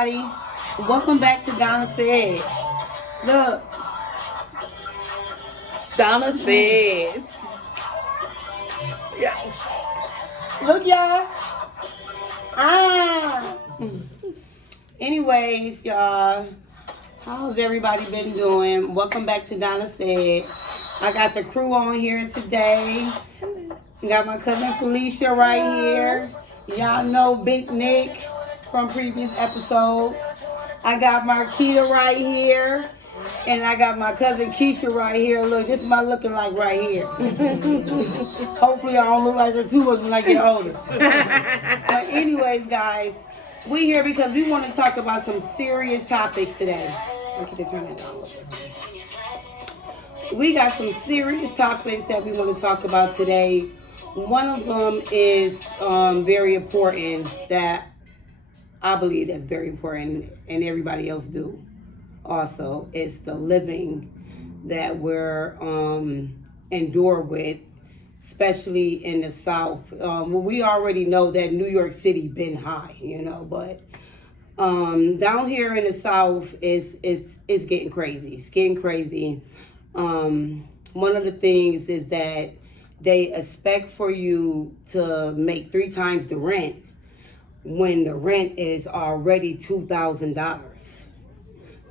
everybody. Welcome back to Donnasaid. Look, Donnasaid. Yeah. Look, y'all. Anyways, y'all, how's everybody been doing? Welcome back to Donnasaid. I got the crew on here today. Got my cousin Felicia right here. Y'all know Big Nick from previous episodes. I got Markita right here. And I got my cousin Kesha right here. Look, this is my looking like right here. Hopefully I don't look like her too much when I get older. But anyways, guys, we here because we want to talk about some serious topics today. We got some serious topics that we want to talk about today. One of them is very important that I believe that's very important and everybody else do. Also, it's the living that we're endure with, especially in the South. We already know that New York City been high, but down here in the South it's getting crazy. It's getting crazy. One of the things is that they expect for you to make 3 times the rent when the rent is already $2,000.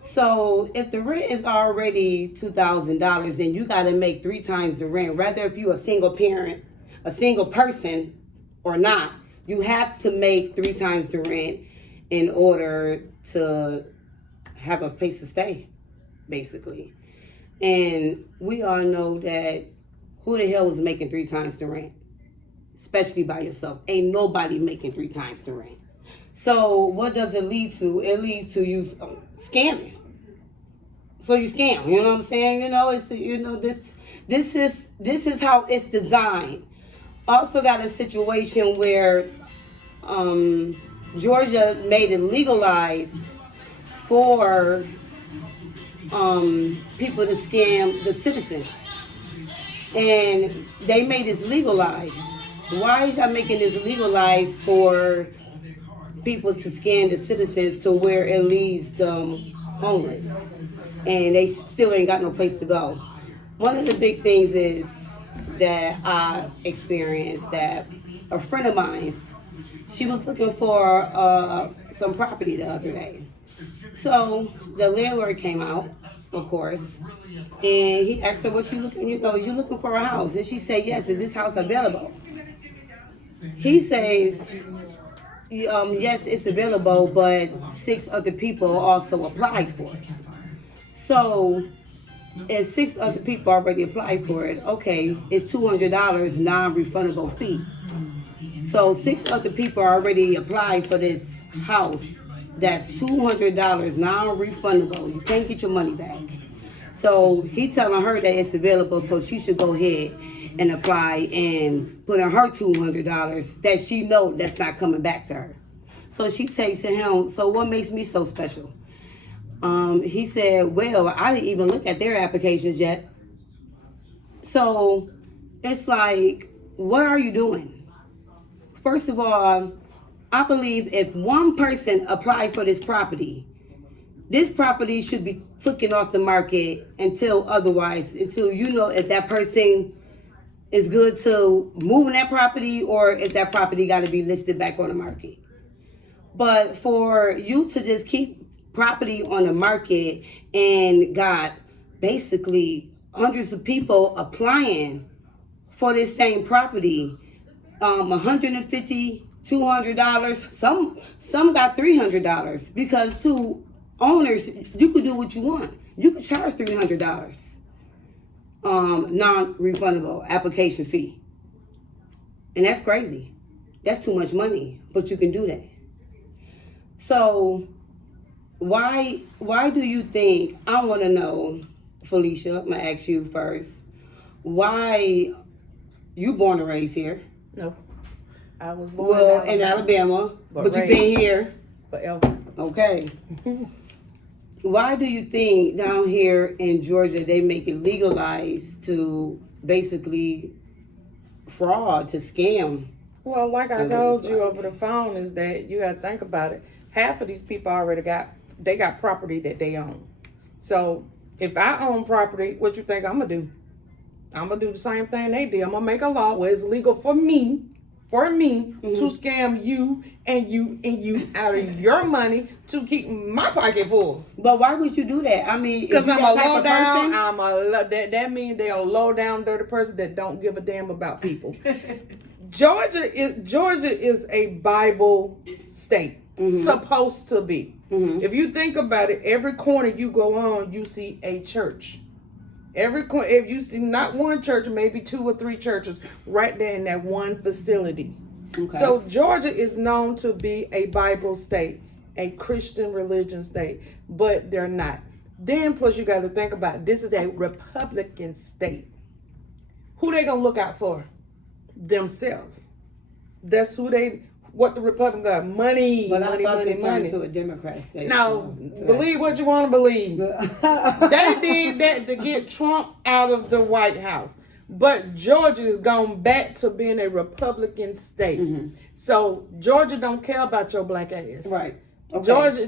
So if the rent is already $2,000 and you got to make 3 times the rent, whether if you're a single parent, a single person or not, you have to make 3 times the rent in order to have a place to stay, basically. And we all know that who the hell is making 3 times the rent? Especially by yourself. Ain't nobody making 3 times the rent. So what does it lead to? It leads to you scamming. So you scam, you know what I'm saying? This is how it's designed. Also got a situation where Georgia made it legalized for people to scam the citizens. And they made this legalized. Why is y'all making this legalized for people to scam the citizens to where it leaves them homeless and they still ain't got no place to go? One of the big things is that I experienced that a friend of mine, she was looking for some property the other day. So the landlord came out, of course, and he asked her, what she looking, is you looking for a house? And she said, yes, is this house available? He says, yes, it's available, but 6 other people also applied for it. So if 6 other people already applied for it, okay, it's $200 non-refundable fee. So 6 other people already applied for this house. That's $200 non-refundable. You can't get your money back. So he telling her that it's available, so she should go ahead and apply and put in her $200 that she know that's not coming back to her. So she takes to him, so what makes me so special? He said, well, I didn't even look at their applications yet. So it's like, what are you doing? First of all, I believe if one person applied for this property should be taken off the market until you know if that person is good to moving that property or if that property got to be listed back on the market. But for you to just keep property on the market and got basically hundreds of people applying for this same property, $150, $200, some got $300, because to owners, you could do what you want. You could charge $300 non-refundable application fee. And that's crazy. That's too much money, but you can do that. So why do you think, I want to know, Felicia, I'm going to ask you first, why you born and raised here? No, I was born in Alabama, but you've been here forever. Okay. Why do you think down here in Georgia they make it legalized to basically fraud, to scam? Well, like I told you over the phone, is that you got to think about it. half of these people already got property that they own. So if I own property, what you think I'm gonna do? I'm gonna do the same thing they did. I'm gonna make a law where it's legal for me to scam you and you out of your money to keep my pocket full. But why would you do that? I mean, Because I'm a low down. Person? That means they're a low down, dirty person that don't give a damn about people. Georgia is a Bible state, supposed to be. If you think about it, every corner you go on, you see a church. If you see not one church, maybe 2 or 3 churches right there in that one facility. Okay. So Georgia is known to be a Bible state, a Christian religion state, but they're not. Then plus you got to think about it, this is a Republican state. Who they gonna look out for? Themselves. That's what the Republicans got. Money, but money, I thought money, they money. to a Democrat state. Now, believe what you want to believe. They did that to get Trump out of the White House. But Georgia has gone back to being a Republican state. So Georgia don't care about your black ass. Right. Okay.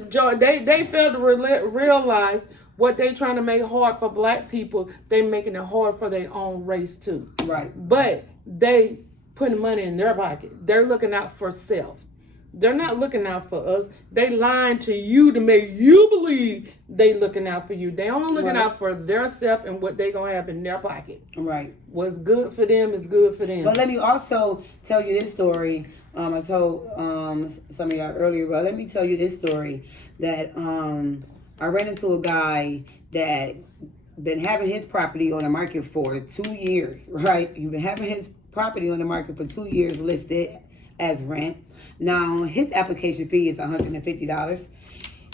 Georgia, they failed to realize what they trying to make hard for black people. They making it hard for their own race too. Right. But they putting money in their pocket. They're looking out for self. They're not looking out for us. They lying to you to make you believe they looking out for you. They only looking out for their self and what they gonna have in their pocket. Right. What's good for them is good for them. But let me also tell you this story. I told some of y'all earlier, but let me tell you this story that I ran into a guy that been having his property on the market for 2 years, right? He's been having his property on the market for 2 years listed as rent. Now, his application fee is $150.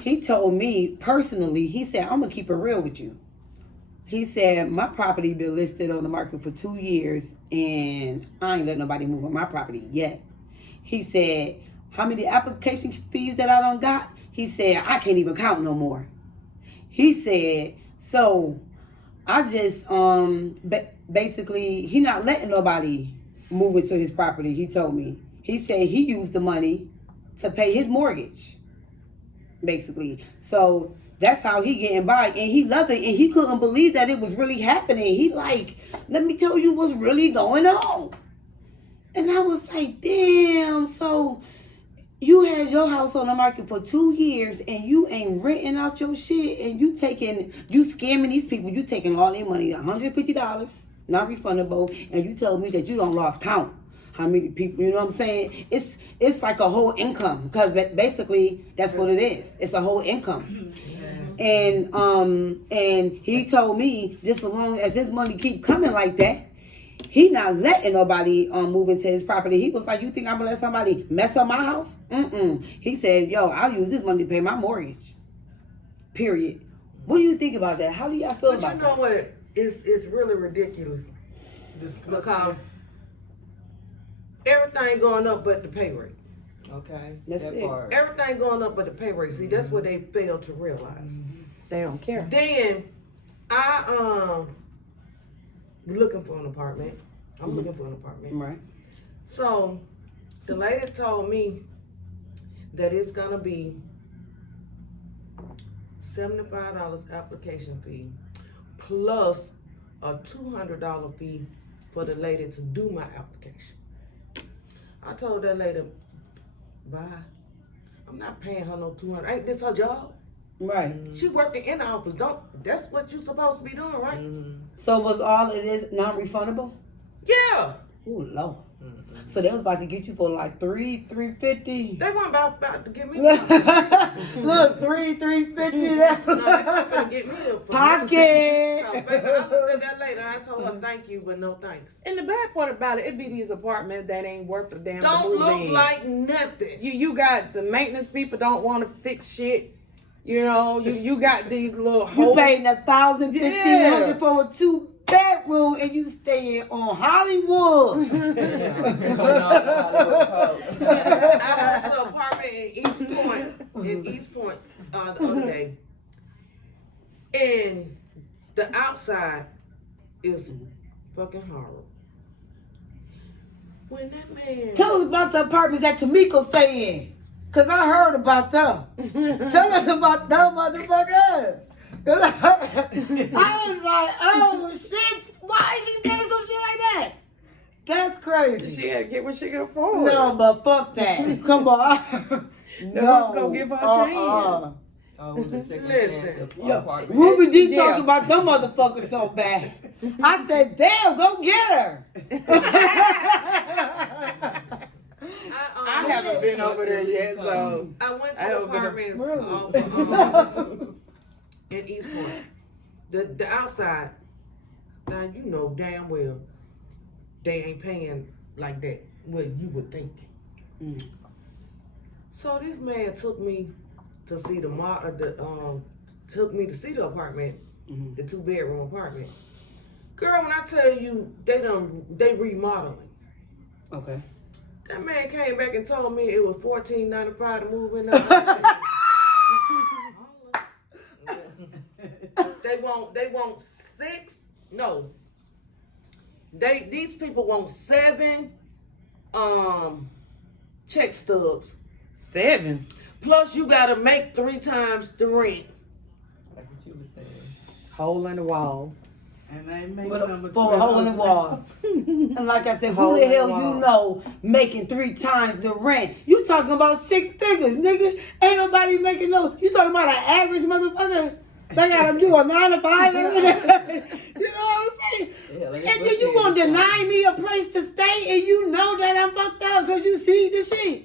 He told me personally, he said, I'm going to keep it real with you. He said, my property been listed on the market for 2 years and I ain't let nobody move on my property yet. He said, how many application fees that I done got? He said, I can't even count no more. He said, so I just, basically, he not letting nobody move into his property, he told me. He said he used the money to pay his mortgage, basically. So that's how he getting by. And he loved it. And he couldn't believe that it was really happening. He like, let me tell you what's really going on. And I was like, damn, so you had your house on the market for 2 years and you ain't renting out your shit and you scamming these people. You taking all their money, $150, not refundable, and you tell me that you don't lost count. How many people, you know what I'm saying? It's like a whole income, because basically that's what it is. It's a whole income. And he told me just as long as his money keep coming like that, he not letting nobody move into his property. He was like, you think I'm gonna let somebody mess up my house? He said, yo, I'll use this money to pay my mortgage. Period. What do you think about that? How do y'all feel about that? But you know what? It's really ridiculous. Because everything going up but the pay rate. Okay. That's it. Part. Everything going up but the pay rate. See, that's what they fail to realize. They don't care. Then I looking for an apartment. I'm looking for an apartment. Right. So the lady told me that it's gonna be $75 application fee plus a $200 fee for the lady to do my application. I told that lady, bye. I'm not paying her no $200. Ain't this her job? Right. She working in the office. That's what you supposed to be doing, right? So was all of this non-refundable? Yeah. Ooh, low. So they was about to get you for like $350. They weren't about to get me. Look, $350. No, they weren't gonna get me a Pocket. So, baby, I looked at that lady and I told her thank you, but no thanks. And the bad part about it be these apartments that ain't worth a damn. Don't look like nothing. You got the maintenance people don't want to fix shit. You know, you got these little You holes. paid $1,000, $1,500 for a 2-bedroom and you staying on Hollywood. I went to an apartment in East Point the other day. And the outside is fucking horrible. When that man Tell us about the apartments that Tamiko stay in. Cause I heard about them. Tell us about them motherfuckers. Cause I was like, oh shit, why is she doing some shit like that? That's crazy. She had to get what she could afford. No, but fuck that. Come on. No one's gonna give her a chance. Oh, it was a second Listen. chance of Yo, apartment. Ruby D Yeah. talking about them motherfuckers so bad. I said, damn, go get her. I haven't been over there yet, so I went I to haven't been- apartments in East Point. The outside, now you know damn well they ain't paying like that. Well, you would think. So this man took me to see the apartment, the 2-bedroom apartment. Girl, when I tell you they remodeling. Okay. That man came back and told me it was $14.95 to move in there. They want 6. No. These people want 7 check stubs. 7. Plus you gotta make 3 times the rent. Like what you were saying. Hole in the wall. And they make For number a hole in the wall. And like I said, who the hell you know making 3 times the rent? You talking about 6 figures, nigga. Ain't nobody making no. You talking about an average motherfucker? They gotta do a 9 to 5 every day. You know what I'm saying? Yeah, like And then you gonna deny me a place to stay and you know that I'm fucked up because you see the shit.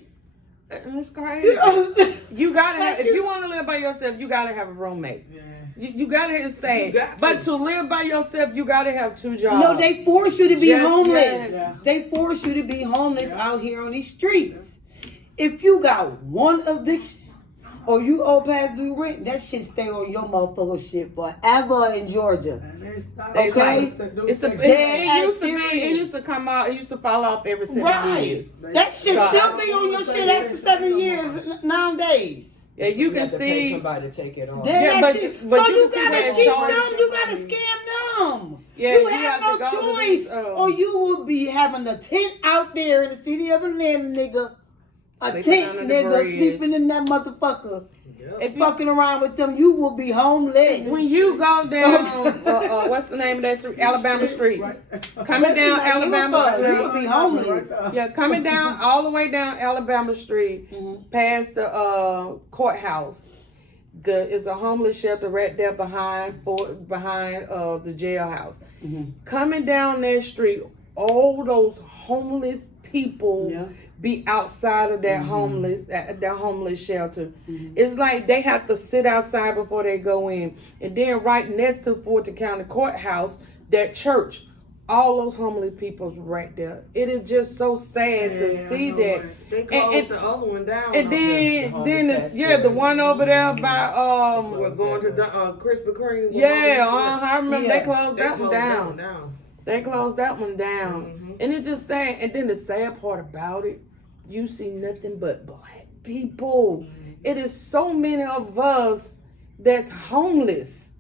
It's crazy. You know what I'm saying? You gotta have, Like if you want to live by yourself, you gotta have a roommate. Yeah. You gotta say, You got to. but to live by yourself, you gotta have 2 jobs. No, they force you to be Just homeless. yet. Yeah. They force you to be homeless Yeah. out here on these streets. If you got one eviction or you owe past due rent, that shit stay on your motherfucker shit forever in Georgia. And they stop. They Okay. It's a, Section it used to be. serious. It used to come out. It used to fall off every 7 Right. years. That shit So- still be on your shit after 7 years nowadays. Yeah, you can have to pay see. somebody to take it on. Then Yeah, that but shit- you so can you see gotta where cheat it's charged. them, you gotta scam them. Yeah, you you have have to no go to choice, these, or you will be having a tent out there in the city of Atlanta, nigga. A Sleeping tent, under the nigga, bridge. sleeping in that motherfucker. Yep. If you, Fucking around with them, you will be homeless. when you go down, what's the name of that street? Alabama Street. Coming down Like, give a Alabama fuck, you will Street. be homeless. Yeah, coming down all the way down Alabama Street, past the courthouse. Is a homeless shelter right there behind the jailhouse. Coming down that street, all those homeless people Yeah. be outside of that homeless shelter. It's like they have to sit outside before they go in. And then right next to Fulton County Courthouse, that church, all those homeless people's right there. It is just so sad to see that. They closed the other one down. And then it's, the one over there by we're going to the Krispy Kreme. I remember Yeah. they closed They that one closed down. that one down. They closed that one down. And it's just sad. And then the sad part about it, you see nothing but black people. It is so many of us that's homeless.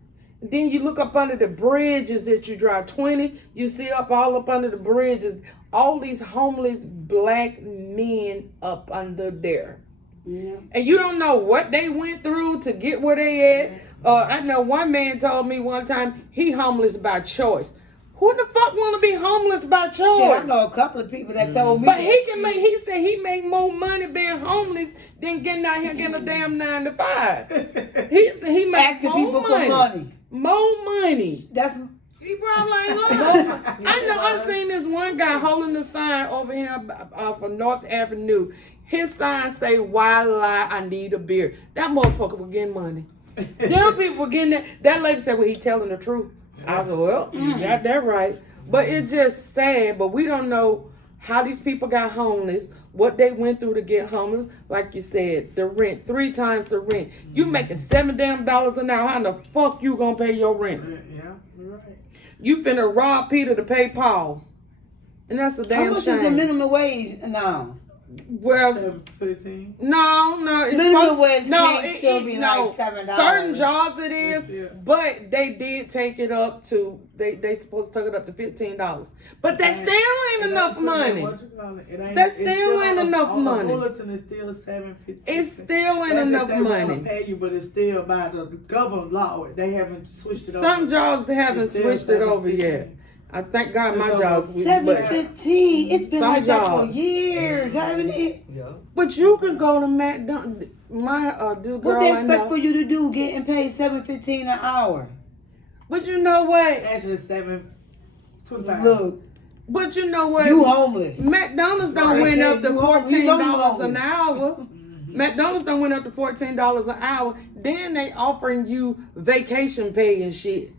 Then you look up under the bridges that you drive 20, you see all up under the bridges, all these homeless black men up under there. Yeah. And you don't know what they went through to get where they at. I know one man told me one time he homeless by choice. Who the fuck want to be homeless by choice? Shit, I know a couple of people that told me But that. he said he made more money being homeless than getting out here getting a damn 9 to 5. He said he made asking more people money. for money. More money. That's He probably ain't lying. I know I seen this one guy holding the sign over here off of North Avenue. His sign say, "Why lie? I need a beer." That motherfucker was getting money. Them people were getting that. That lady said, "Well, he telling the truth." I said, "Well, you got that right." But it's just sad. But we don't know how these people got homeless, what they went through to get homeless. Like you said, the rent, 3 times the rent. You making $7 damn an hour. How the fuck you gonna pay your rent? Yeah, you're right. You finna rob Peter to pay Paul. And that's a how damn much shame. is the minimum wage now? Well, 7:15. no, it's Minimum supposed- wage no, can't still be like $7. Certain jobs it is, Yeah. but they did take it up to they supposed to take it up to $15. But that still ain't enough money. That still ain't enough money. The bulletin is still 7:15. It still ain't enough They want money. to pay you, but it's still by the government law. They haven't switched it over. Some jobs they haven't It's still switched it over 7:15. yet. I thank God my It's jobs. over 7:15. It's been Some like that for jobs. years, haven't it? Yeah. But you can go to McDonald's. This What girl they I expect know. for you to do? Getting paid $7.15 an hour. But you know what? Actually, 7:25. Look, But you know what? you homeless. McDonald's done Right. went up to You $14 an homeless. hour. McDonald's done went up to $14 an hour. Then they offering you vacation pay and shit.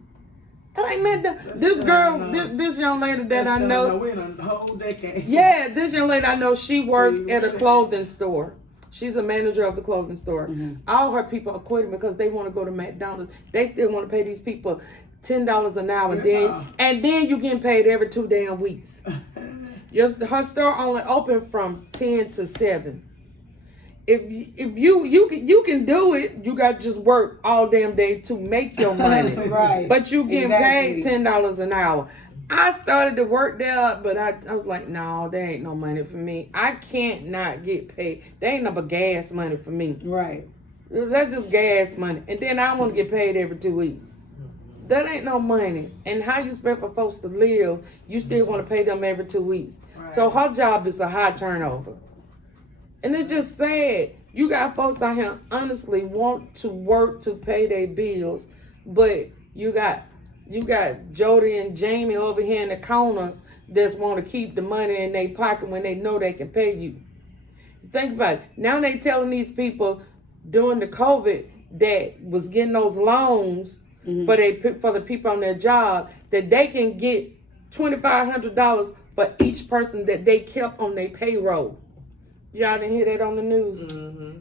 Like man, this girl, this young lady that I know. We're in a whole decade. Yeah, this young lady I know, she worked at a clothing store. She's a manager of the clothing store. All her people are quitting because they want to go to McDonald's. They still want to pay these people $10 an hour. And then you getting paid every 2 damn weeks. Her store only open from 10 to 7. If you can do it, you got to just work all damn day to make your money. Right. But you getting Exactly. paid $10 an hour. I started to work there, but I was like, no, there ain't no money for me. I can't not get paid. There ain't no but gas money for me. Right. That's just gas money. And then I want to get paid every 2 weeks. That ain't no money. And how you expect for folks to live, you still want to pay them every 2 weeks. Right. So her job is a high turnover. And it's just sad. You got folks out here honestly want to work to pay their bills, but you got Jody and Jamie over here in the corner that want to keep the money in their pocket when they know they can pay you. Think about it. Now they telling these people during the COVID that was getting those loans for the people on their job that they can get $2,500 for each person that they kept on their payroll. Y'all didn't hear that on the news?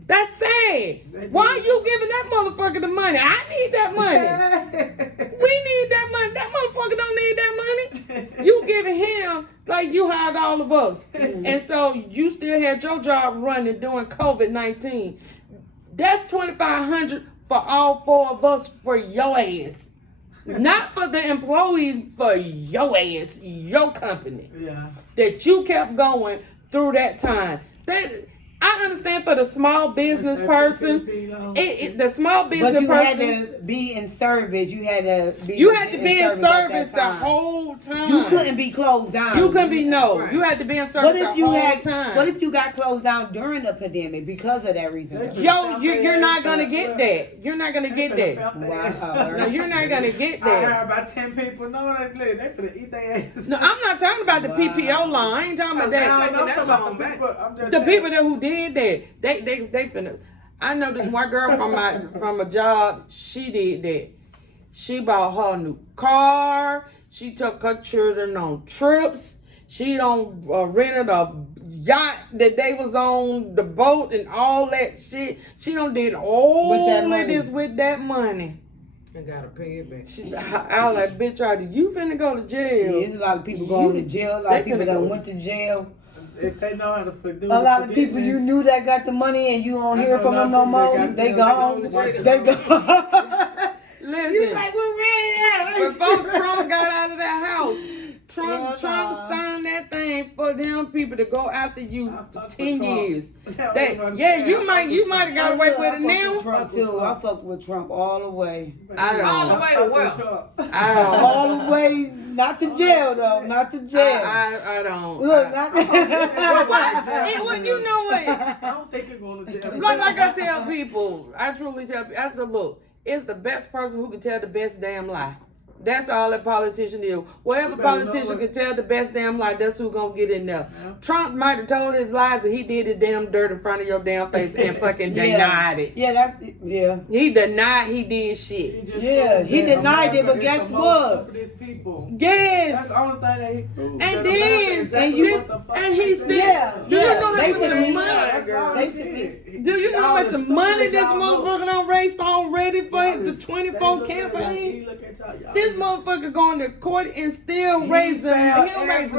That's sad. Why you giving that motherfucker the money? I need that money. We need that money. That motherfucker don't need that money. You giving him like you hired all of us. And so you still had your job running during COVID-19. That's $2,500 for all 4 of us for your ass. Not for the employees, for your ass, your company. Yeah. That you kept going through that time. I understand for the small business person, the small business But you person, had to be in service. You had to be. in service at that the time. whole time. You couldn't be closed down. You couldn't be Right. You had to be in service What the if you whole had? time. What if you got closed down during the pandemic because of that reason? You're not gonna get that. You're not gonna get that. Wow. No, you're not gonna get I that. heard about 10 people. No, they finna eat their ass. No, I'm not talking about the PPO line. I ain't talking about that. I'm taking that talking about long the back. people. I'm just The saying. people that who did that, they finna. I know this one girl from a job. She did that. She bought her a new car. She took her children on trips. She rented a yacht that they was on the boat and all that shit. She did all of this with that money. I gotta pay it back. I was like, bitch, are you finna go to jail? There's a lot of people going to jail. A lot of people that went to jail. If they know how to do A lot of people you knew that got the money and you don't hear from them no more. They gone. They gone. Listen, You like, we ran out. before Trump got out of that house, Trump nah. signed that thing for them people to go after you I for fuck with 10 Trump. years. Yeah, You might have got away with it now. Trump too. I fuck with Trump all the way. I don't. All the way to where? I don't. All the way, not to jail though, not to jail. I don't. Look, not Well, you know what? I don't think you're going to jail. Like I tell people, I truly tell people, I said, look, it's the best person who can tell the best damn lie. That's all that politician is. Whatever politician can tell the best damn lie, that's who gonna get in there. Yeah. Trump might have told his lies and he did his damn dirt in front of your damn face and fucking denied it. Yeah, He denied he did shit. He denied it, but guess what? People. Yes. That's the only thing that he proved. And That's then, exactly what the fuck and they he said. still, Yeah, do you know how much basically, money, That's all he did. do you know how All much the money stupid this y'all know. motherfucker done raised already for Y'all the is- 24 they look at campaign? y'all, y'all This this motherfucker going to court and still raising millions.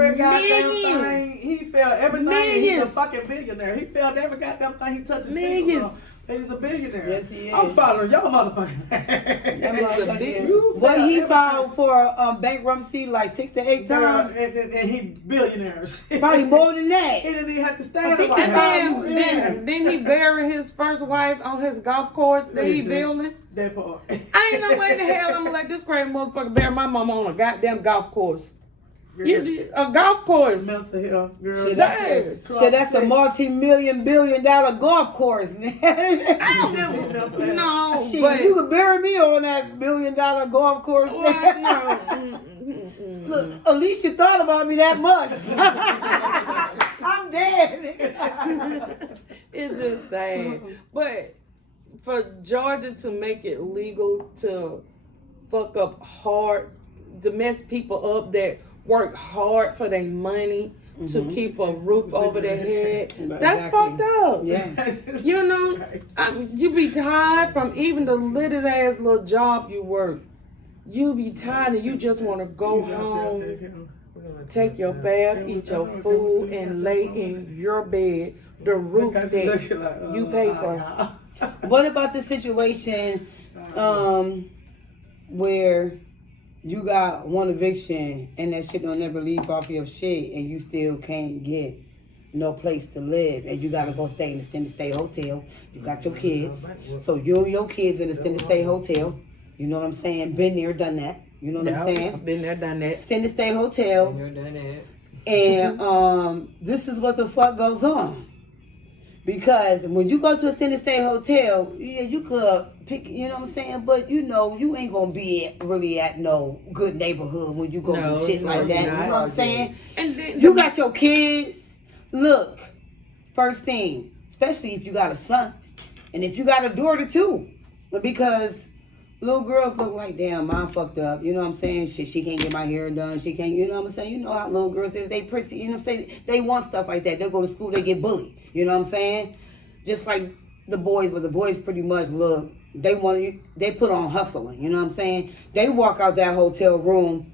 He failed everything. He's a Millions. fucking billionaire. He failed every goddamn thing he touches. Millions. He's a billionaire. Yes, he is. I'm following y'all motherfucking. That big- motherfucker- What he filed for bankruptcy like 6 to 8 times? And he billionaires. Probably more than He that. didn't even have to stand think about that And then he buried his first wife on his golf course that he Listen. building. that part. I ain't no way in the hell I'm gonna let this crazy motherfucker bury my mama on a goddamn golf course. A golf course. Mental health, girl. Shit, that's a Shit. multi-million-billion-dollar golf course. I don't give a no, Shit, but you could bury me on that $1 billion golf course. well, no. Look, at least you thought about me that much. I'm dead. It's just sad. But for Georgia to make it legal to fuck up hard, to mess people up that work hard for their money to keep a roof over their head, that's Exactly. fucked up. Yeah. You know, you be tired from even the little ass little job you work. You be tired and you just want to go home, take your bath, eat your food, and lay in your bed, the roof that you pay for. What about the situation where you got one eviction and that shit gonna never leave off your shit and you still can't get no place to live and you gotta go stay in the extended stay hotel. You got your kids. So you and your kids in the extended stay hotel. You know what I'm saying? Been there, done that. You know what I'm saying? Been there, done that. Extended stay hotel. You're done it. And this is what the fuck goes on. Because when you go to a extended stay hotel, yeah, you could pick, you know what I'm saying? But you know, you ain't gonna be really at no good neighborhood when you go to shit like that. You know what I'm saying? And then You got your kids. Look, first thing, especially if you got a son, and if you got a daughter too, because little girls look like, damn, mom fucked up. You know what I'm saying? She can't get my hair done. She can't, you know what I'm saying? You know how little girls is. They prissy, you know what I'm saying? They want stuff like that. They go to school, they get bullied. You know what I'm saying? Just like the boys, but the boys pretty much look, they put on hustling. You know what I'm saying? They walk out that hotel room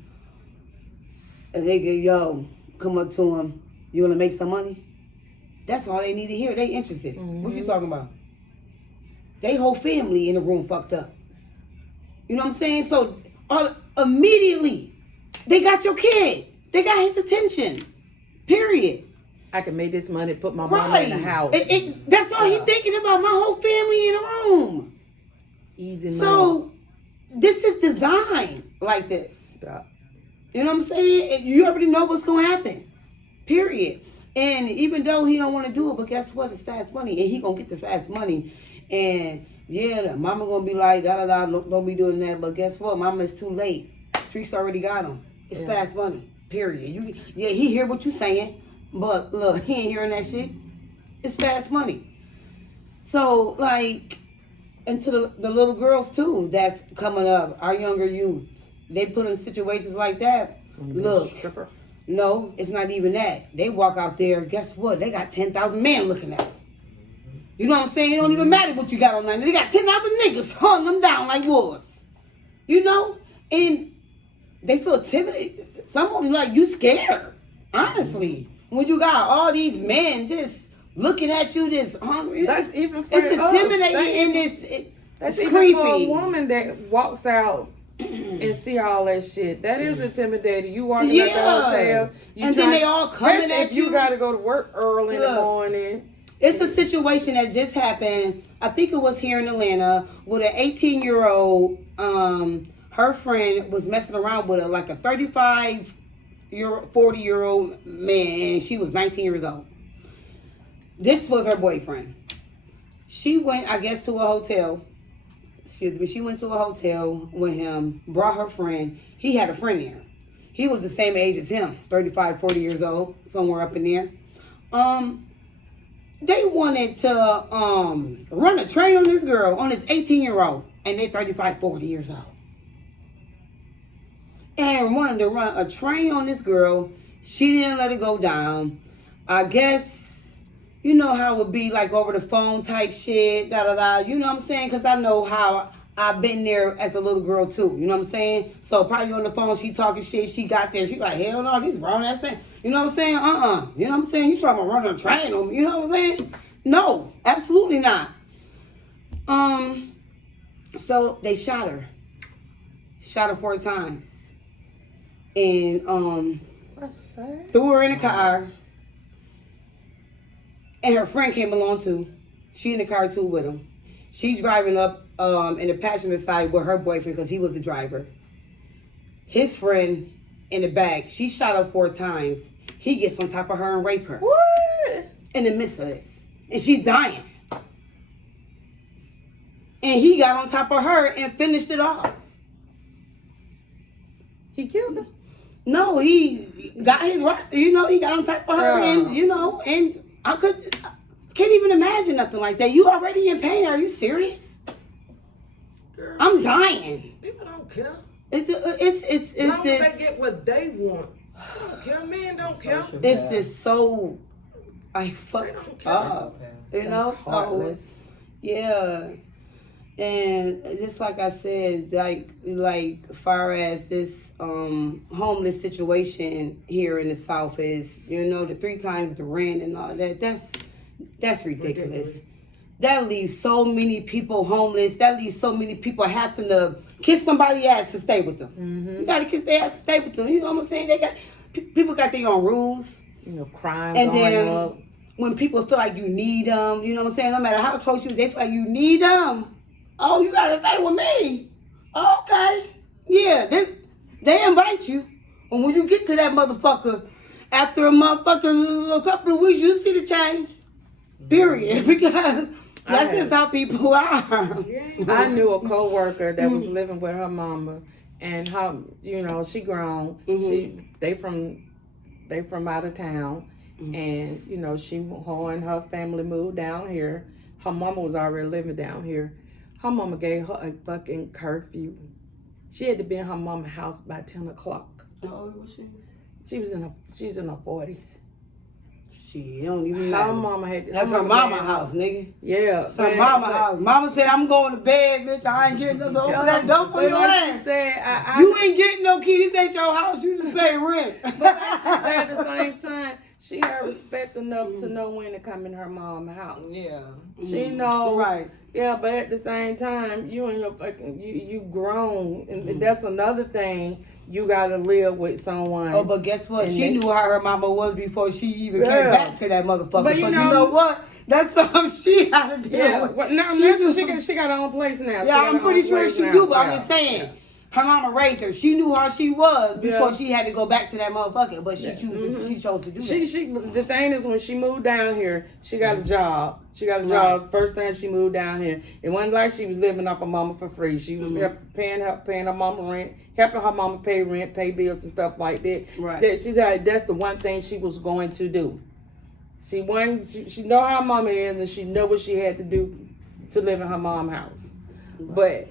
and they get, yo, come up to them. You want to make some money? That's all they need to hear. They interested. What you talking about? They whole family in the room fucked up. You know what I'm saying? So immediately, they got your kid. They got his attention. Period. I can make this money, put my mama in the house. That's all he thinking about. My whole family in the room. Easy money. So this is designed like this. Yeah. You know what I'm saying? You already know what's gonna happen. Period. And even though he don't want to do it, but guess what? It's fast money, and he gonna get the fast money. And yeah, the mama gonna be like, da da da, don't be doing that. But guess what? Mama, it's too late. Streets already got him. It's fast money. Period. He hear what you saying, but look, he ain't hearing that shit. It's fast money. So like, and to the little girls too, that's coming up, our younger youth, they put in situations like that. Look, Stripper. no, it's not even that. They walk out there, guess what? They got 10,000 men looking at them. You know what I'm saying? It don't even matter what you got on there. They got 10,000 niggas hung them down like wolves. You know? And they feel timid. Some of them like, you scared. Honestly. When you got all these men just looking at you, just hungry. That's even for It's us. intimidating and That's it's even creepy. for a woman that walks out and see all that shit. That is intimidating. You walking out the hotel, and then they all coming especially at if you you. got to go to work early in the Look. morning. It's a situation that just happened. I think it was here in Atlanta with an 18-year-old. Her friend was messing around with like a 40-year-old man, and she was 19 years old. This was her boyfriend. She went, I guess, to a hotel. Excuse me. She went to a hotel with him, brought her friend. He had a friend there. He was the same age as him, 35, 40 years old, somewhere up in there. They wanted to run a train on this girl, on this 18-year-old, and they're 35, 40 years old. And wanted to run a train on this girl. She didn't let it go down. I guess, you know how it would be like over the phone type shit, da-da-da. You know what I'm saying? Because I know how I've been there as a little girl too. You know what I'm saying? So probably on the phone, she talking shit. She got there. She like, hell no, these grown ass men. You know what I'm saying? You know what I'm saying? You trying to run a train on me? You know what I'm saying? No, absolutely not. So they shot her. Shot her 4 times. And threw her in the car. And her friend came along too. She in the car too with him. She driving up in the passenger side with her boyfriend because he was the driver. His friend in the back, she shot her 4 times. He gets on top of her and rape her. What? In the midst of this. And she's dying. And he got on top of her and finished it off. He killed her? No, he got his rocks. You know, he got on top of her and, you know, and I can't even imagine nothing like that. You already in pain. Are you serious? Girl, I'm dying. people don't care. It's As long as just, they get what they want. They don't care. Men don't care. it's just so, I fucked don't care. up. You know, so, Heartless. yeah. And just like I said, like far as this homeless situation here in the South is, you know, the 3 times the rent and all that, that's ridiculous. That leaves so many people homeless. That leaves so many people having to kiss somebody's ass to stay with them. Mm-hmm. You gotta kiss their ass to stay with them. You know what I'm saying? They got people got their own rules. You know, crime And going then up. when people feel like you need them, you know what I'm saying? No matter how close you is, they feel like you need them. Oh, you gotta stay with me. Okay. Yeah, they invite you. And when you get to that motherfucker, after a couple of weeks, you see the change. Period. Because that's just how people are. I knew a coworker that was living with her mama, and her, you know, she grown. They from out of town, and you know, her and her family moved down here. Her mama was already living down here. Her mama gave her a fucking curfew. She had to be in her mama's house by 10 o'clock. How old was she? She's in her 40s. She don't even Her matter. mama had. That's her mama house, nigga. Yeah, That's her mama house. Mama said, I'm going to bed, bitch. I ain't getting no open that door for But your like she ass. said, You ain't getting no key. This ain't your house. You just pay rent. But like she said, at the same time, she had respect enough to know when to come in her mom's house. Yeah. She know, Right. Yeah, but at the same time, you and your fucking you grown, and that's another thing. You gotta live with someone. Oh, but guess what? And She they- knew how her mama was before she even came Yeah. back to that motherfucker. But so you you know what? That's something she had to deal Yeah, with. well, no, she got her own place now. Yeah, I'm pretty sure she do, but I'm just saying. Yeah. Her mama raised her. She knew how she was before Yeah. she had to go back to that motherfucker. But she chose to do that. She the thing is, when she moved down here, she got a job. She got a job first time she moved down here. It wasn't like she was living off her mama for free. She was paying her mama rent, helping her mama pay rent, pay bills and stuff like that. Right. That she said that's the one thing she was going to do. She know how her mama is, and she know what she had to do to live in her mom's house. But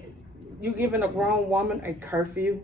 you giving a grown woman a curfew.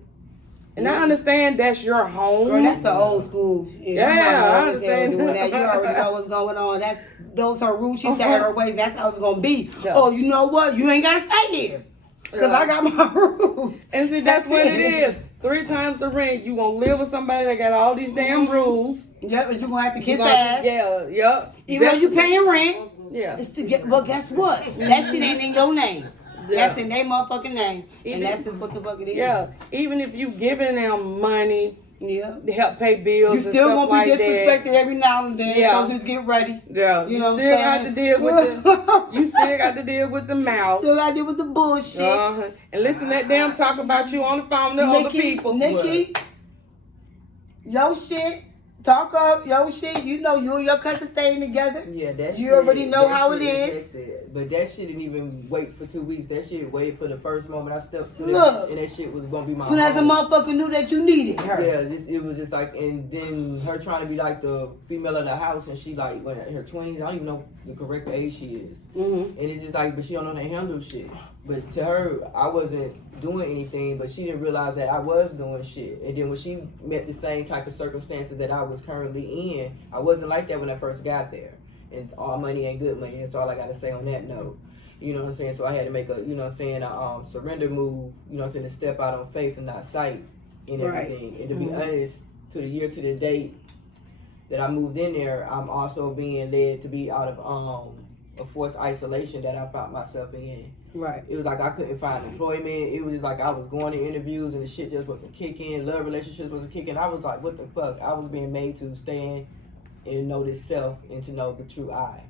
And I understand that's your home. Girl, that's the old school. Yeah, my mama I always said understand. doing that. You already know what's going on. Those her rules. She said her ways. That's how it's gonna be. Yeah. Oh, you know what? You ain't gotta stay here because I got my rules. And see, that's what it is. 3 times the rent. You gonna live with somebody that got all these damn rules. Yep, and you gonna have to You kiss gonna- ass. Yeah, yep. Even though you paying rent, Yeah. it's to get. But guess what? That shit ain't in your name. Yeah. That's in their motherfucking name, Even- and that's just what the fuck it is. Yeah. Even if you giving them money Yeah. to help pay bills, You and still stuff gonna be like disrespected every now and then, Yeah. so just get ready. That. Yeah. You know what still I'm saying? got to deal with the. You still got to deal with the mouth. Still gotta deal with the bullshit. Uh-huh. And listen to them talk about you on the phone to other people. Nikki, your shit, talk up, your shit. You know you and your cousin staying together. Yeah, that You shit, already know that how it shit is. that's it. But that shit didn't even wait for 2 weeks. That shit waited for the first moment I stepped through. Look. And that shit was gonna be my As soon as a home. motherfucker knew that you needed her. Yeah, it was just like, and then her trying to be like the female of the house, and she like, when her twins, I don't even know the correct age she is. Mm-hmm. And it's just like, but she don't know how to handle shit. But to her, I wasn't doing anything, but she didn't realize that I was doing shit. And then when she met the same type of circumstances that I was currently in, I wasn't like that when I first got there. And all money ain't good money. That's all I got to say on that note. You know what I'm saying? So I had to make a, you know what I'm saying, a surrender move, you know what I'm saying, to step out on faith and not sight and everything. And to be honest, to the date that I moved in there, I'm also being led to be out of a forced isolation that I found myself in. Right. It was like I couldn't find employment. It was just like I was going to interviews and the shit just wasn't kicking. Love relationships wasn't kicking. I was like, what the fuck? I was being made to stand and know this self and to know the true I.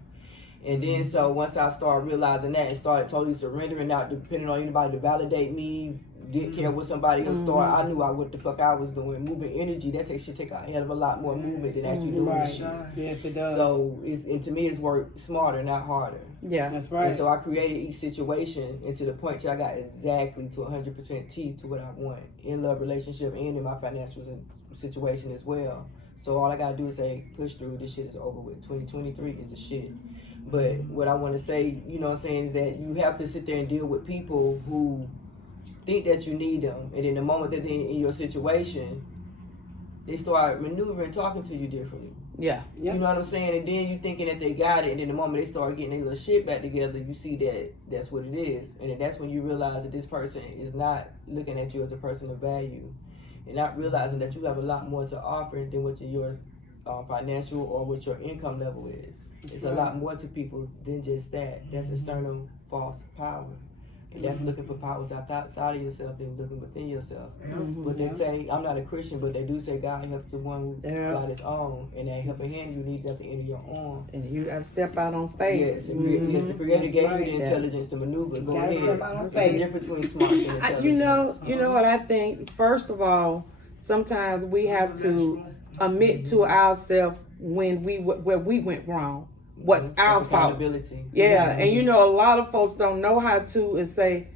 And then so once I started realizing that and started totally surrendering, not depending on anybody to validate me, didn't care what somebody else thought, I knew what the fuck I was doing. Moving energy, that should take a hell of a lot more movement than actually doing this shit. Yes, it does. So and to me, it's work smarter, not harder. Yeah, that's right. And so I created each situation, and to the point where I got exactly to 100% teeth to what I want in love, relationship, and in my financial situation as well. So all I gotta do is say, push through. This shit is over with. 2023 is the shit. But what I want to say, you know what I'm saying, is that you have to sit there and deal with people who think that you need them, and in the moment that they're in your situation, they start maneuvering, talking to you differently. Yeah. You know what I'm saying? And then you thinking that they got it, and then the moment they start getting their little shit back together, you see that that's what it is. And then that's when you realize that this person is not looking at you as a person of value, and not realizing that you have a lot more to offer than what your financial or what your income level is. It's a lot more to people than just that. That's external false power. And that's looking for powers outside of yourself than looking within yourself. But they say, I'm not a Christian, but they do say God helps the one who got his own. And that helping hand you needs at the end of your arm. And you got to step out on faith. Yes, yes, the Creator gave you the intelligence to maneuver. Go ahead. There's a difference between smart and intelligence. You know what I think? First of all, sometimes we have to admit to ourselves where we went wrong. What's our fault? Yeah, and you know, a lot of folks don't know how to and say,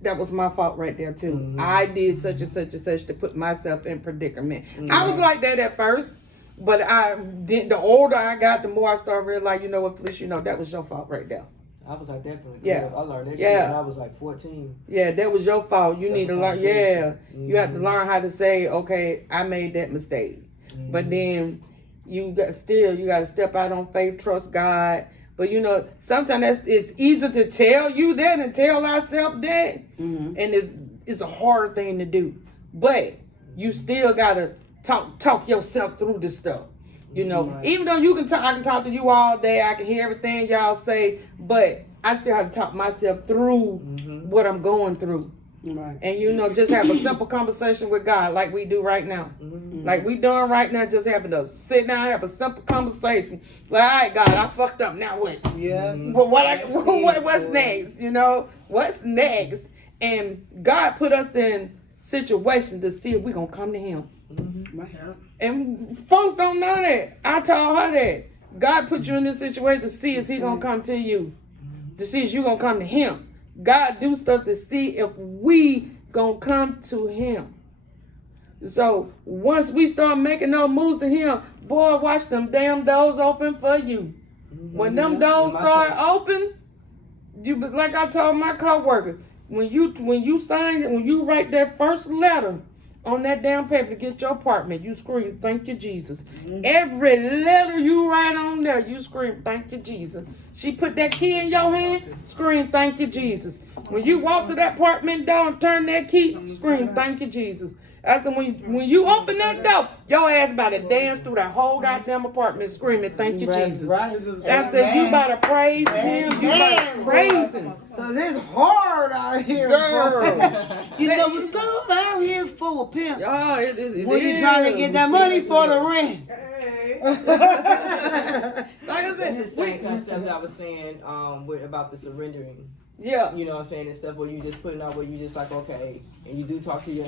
that was my fault right there too. I did such and such and such to put myself in predicament. I was like that at first, but the older I got, the more I started realizing, you know what, Felicia, you know, that was your fault right there. I was like that for the Yeah. I learned that shit when I was like 14. Yeah, that was your fault. You need to learn. Yeah, you have to learn how to say, okay, I made that mistake. But then you got to step out on faith, trust God. But you know, sometimes it's easy to tell you that and tell ourselves that, and it's a hard thing to do. But you still gotta talk yourself through this stuff. You know, even though I can talk to you all day, I can hear everything y'all say, but I still have to talk myself through what I'm going through. Right. And you know, just have a simple conversation with God like we do right now. Like we doing right now, just having to sit down and have a simple conversation. Like, all right, God, I fucked up. Now what? Yeah. But what's next? You know, what's next? And God put us in situations to see if we're gonna come to Him. And folks don't know that. I told her that God put you in this situation to see is He gonna come to you, to see if you gonna come to Him. God do stuff to see if we gonna come to Him. So once we start making those moves to Him, boy, watch them damn doors open for you. When them doors start open, you like I told my coworker, when you write that first letter on that damn paper to get your apartment, you scream, thank you, Jesus. Every letter you write on there, you scream, thank you, Jesus. She put that key in your hand, scream, thank you, Jesus. When you walk to that apartment door and turn that key, scream, thank you, Jesus. That's when you open that door, your ass about to dance through that whole goddamn apartment screaming, thank you, Jesus. That's it. You about to praise Him. You about to praise Him. Cause it's hard out here, girl. You know what's going out here for a pimp. Oh, it is. When you trying to get that money for the rent. Like I said, it's the same concept I was saying about the surrendering. Yeah. You know what I'm saying? And stuff where you just putting out where you just like, okay, and you do talk to your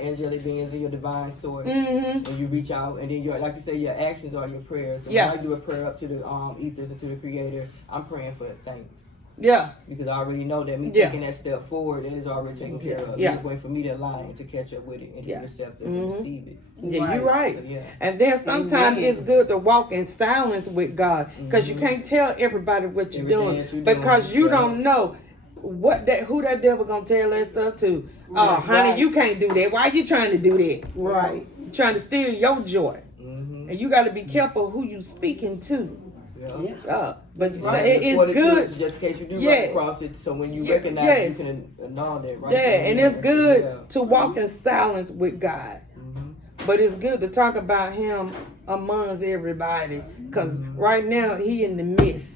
angelic beings and your divine source, and you reach out, and then like you say, your actions are your prayers. And when I do a prayer up to the ethers and to the Creator, I'm praying for thanks. Yeah. Because I already know that me taking that step forward, it is already taken care of. Yeah. It's waiting for me to align and to catch up with it and to accept it and receive it. Yeah, you're right. So, and then sometimes it's good to walk in silence with God, because you can't tell everybody what you're doing, because you don't know who that devil gonna tell that stuff to. Oh, honey, you can't do that. Why you trying to do that? Right. You're trying to steal your joy. And you got to be careful who you speaking to. Yeah. But so Right. it's good. Just in case you do Yeah. run across it, so when you Yeah, recognize yes. you can annul that, right? Yeah, there and there. it's good Yeah. to walk in silence with God. But it's good to talk about him amongst everybody. Because right now, he in the midst.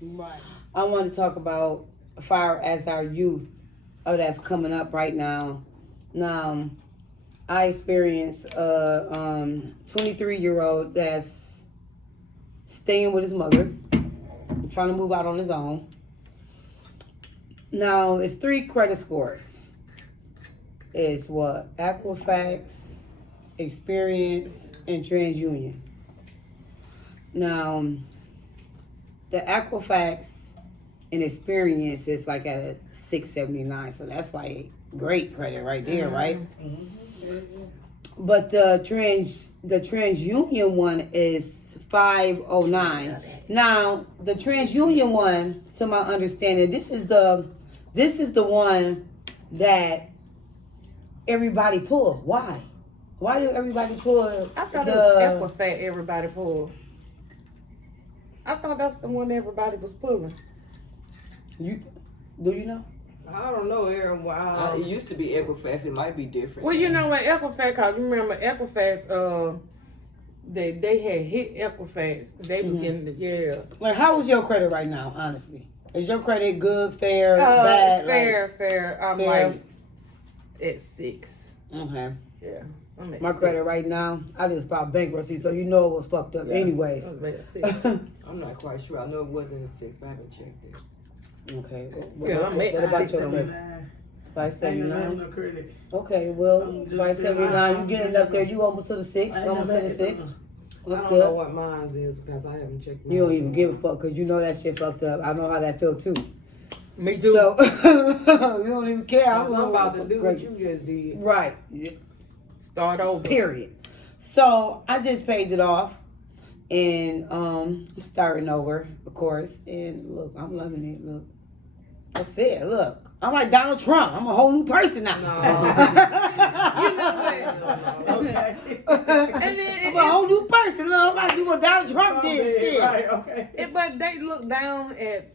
Right. I want to talk about fire as our youth. Oh, that's coming up right now. Now, I experienced a 23-year-old that's staying with his mother, trying to move out on his own. Now, it's 3 credit scores. It's what? Equifax, Experience, and TransUnion. Now, the Equifax and Experience is like at a 679, so that's like great credit right there, right? But the TransUnion one is 509. Now, the TransUnion one, to my understanding, this is the one that everybody pull. Why? Why do everybody pull? I thought it was Equifax everybody pulled. I thought that was the one everybody was pulling. Do you know? I don't know, Aaron. Wow. It used to be Equifax. It might be different. Well, you know what Equifax, cause you remember Equifax, they had hit Equifax. They was getting Like, how is your credit right now, honestly? Is your credit good, fair, bad? fair. I'm fair? like at 6. Okay. Yeah. I'm at My 6. credit right now, I just filed bankruptcy, so you know it was fucked up anyways. I'm at 6. I'm not quite sure. I know it wasn't a 6, but I haven't checked it. Okay. Yeah, I'm at What about your 679. credit? 579. 579? No credit. Okay, well, I'm just 579, you getting up there, you almost to the 6, almost to the 6. I That's don't know good. what mine is because I haven't checked mine. You don't even give a fuck, because you know that shit fucked up. I know how that feel too. Me too. So, you don't even care. I'm about to do what Great. you just did. Right. Start over. Period. So I just paid it off, and I'm starting over, of course. And look, I'm loving it. Look, that's it. Look, I'm like Donald Trump. I'm a whole new person now. You know what? Okay. And then I'm a whole new person. Look, I'm like do what Donald Trump did. Shit. Right, okay. but they look down at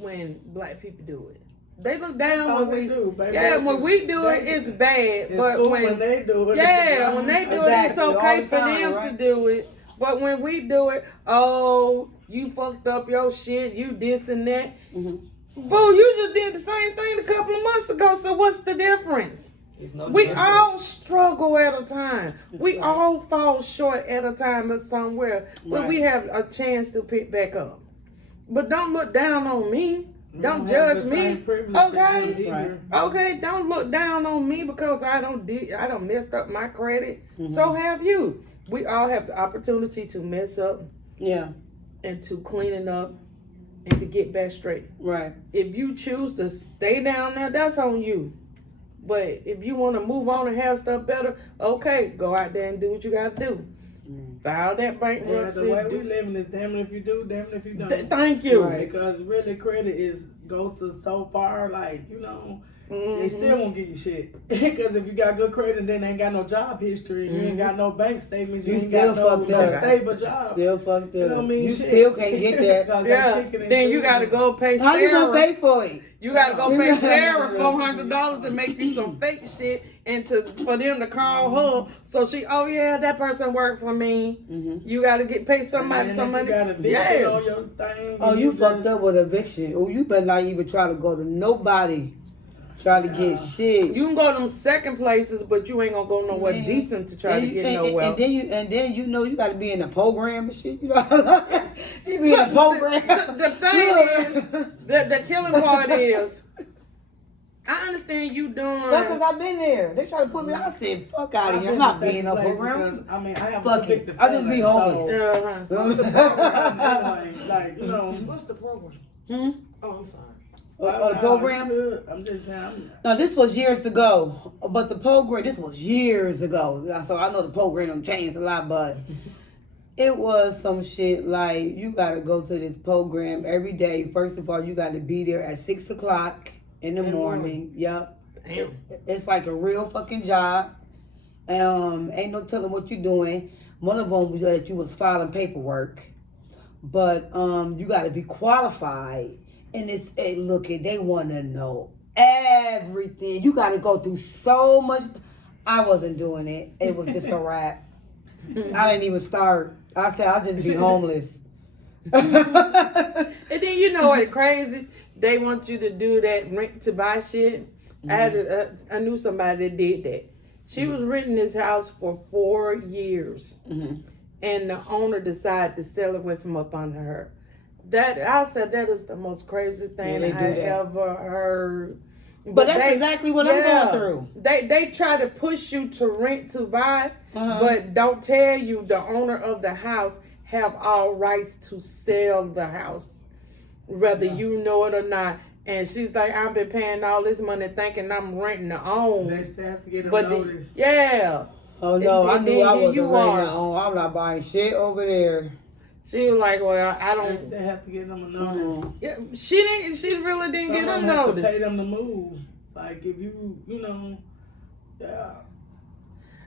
when black people do it. They look down That's all when they do, baby. yeah, That's when the- we do it, that's- it's bad. It's But cool when they do it. yeah, when they do it, it's Exactly, all okay the for time, them right? to do it. But when we do it, oh, you fucked up your shit, you this and that. Mm-hmm. Boo, you just did the same thing a couple of months ago. So what's the difference? It's no We different. all struggle at a time. We right. all fall short at a time or somewhere. But Right. we have a chance to pick back up. But don't look down on me. Don't have judge the me. same privileges Okay. either. Okay, don't look down on me because I don't messed up my credit. So have you. We all have the opportunity to mess up Yeah. and to clean it up and to get back straight. Right. If you choose to stay down there, that's on you. But if you want to move on and have stuff better, okay, go out there and do what you got to do. File that Yeah, bankruptcy. the way we living is damn it if you do, damn it if you don't. Thank you. Right. Because really credit is go to so far, like, you know, they Mhm. still won't give you shit. Because if you got good credit, then they ain't got no job history, you ain't got no bank statements, you You ain't still got fucked no up. stable job. Still fucked up. You know what I mean? You Shit. still can't get that. 'Cause they Yeah. picking and Then you choosing. got to go pay How you gonna Sarah. pay for it? You got to go pay Sarah $400 to make you some fake shit and for them to call her. So oh yeah, that person worked for me. You got to pay somebody And some then if money. you got eviction Yeah. on your thing. Oh, and you fucked just- up with eviction. Oh, you better not even try to go to nobody. Try to get shit. You can go to them second places, but you ain't gonna go nowhere Man. decent to try And to you- get and, nowhere. And then you know you got to be in the program and shit. You know, you be in the program. The thing is, the killing part is, I understand you doing. Because I've been there. They try to put me. I said, fuck out of I've here. I'm been not in being in no second place program. because, I mean, I have Fuck a it. I'll just be homeless. Anyway, like, you know. What's the program? Hmm? Oh, I'm sorry. The program? I'm just saying. No, this was years ago. But the program, this was years ago. So I know the program changed a lot, but it was some shit like you got to go to this program every day. First of all, you got to be there at 6 o'clock in the morning. Yep. Damn. It's like a real fucking job. Ain't no telling what you're doing. One of them was that you was filing paperwork. but you got to be qualified. And it's look, they want to know everything. You got to go through so much. I wasn't doing it. It was just a wrap. I didn't even start. I said I'll just be homeless. And then you know what crazy? They want you to do that rent to buy shit. I knew somebody that did that. She was renting this house for 4 years, and the owner decided to sell it with him up under her. I said that is the most crazy thing I ever heard. But that's exactly what I'm going through. They try to push you to rent to buy, but don't tell you the owner of the house have all rights to sell the house, whether you know it or not. And she's like, I've been paying all this money thinking I'm renting to own. They still have to get them But notice. Oh no, I knew I wasn't you renting to own. I'm not buying shit over there. She was like, well, I don't. They still have to get them a notice. Yeah, she really didn't get a Someone have to notice. pay them to move. Like if you know, yeah.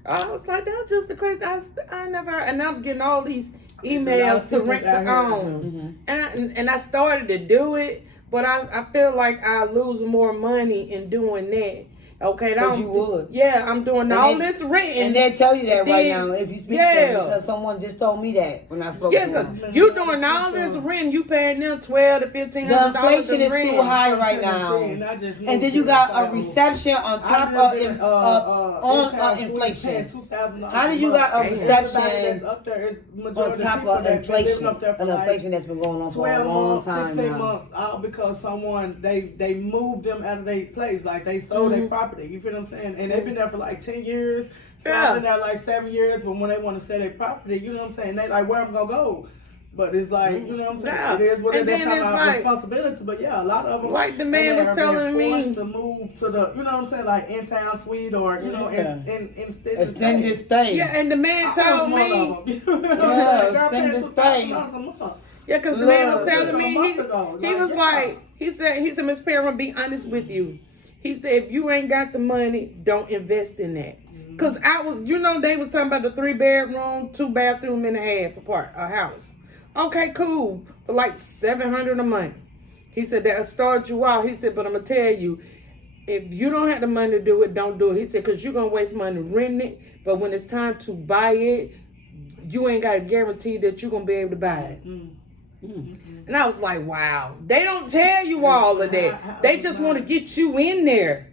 I was like, that's just the crazy. I never heard, and I'm getting all these a lot emails of to people rent to out here. own, and I started to do it, but I feel like I lose more money in doing that. Okay, Because you would. Yeah, I'm doing all this renting. And they'll tell you that right then- now if you speak to them, because someone just told me that when I spoke Yeah, to because them. you doing all this rent, you paying them $1,200 to $1,500. The inflation is rent. too high right now. And I just And then you got a reception on top of inflation. How do you got a reception on top of inflation? An inflation that's been going on for a 12 long months, time 16 now. months, all because someone, they moved them out of their place. Like, they sold their property. You feel what I'm saying? And they've been there for like 10 years. Some been there like 7 years. But when they want to sell their property, you know what I'm saying? They like, where I'm going to go? But it's like, you know what I'm saying? Yeah. It is what And it is. then That's it's not our like- responsibility. But yeah, a lot of them. Like the man was telling me. Forced to move to the, you know what I'm saying? Like in town suite or, you know, in Extended stay. Yeah, and the man told me. Extended stay. Yeah, because the man was Look, telling a me, month ago. he Like, was yeah. like, he said, Miss Perry, I'm be honest with you. He said, if you ain't got the money, don't invest in that. Because I was, they was talking about the 3-bedroom, 2-bathroom and a half a house. Okay, cool. For like $700 a month. He said, that'll start you out. He said, but I'm going to tell you, if you don't have the money to do it, don't do it. He said, because you're going to waste money renting it. But when it's time to buy it, you ain't got a guarantee that you're going to be able to buy it. And I was like, wow. They don't tell you all of that. They just want to get you in there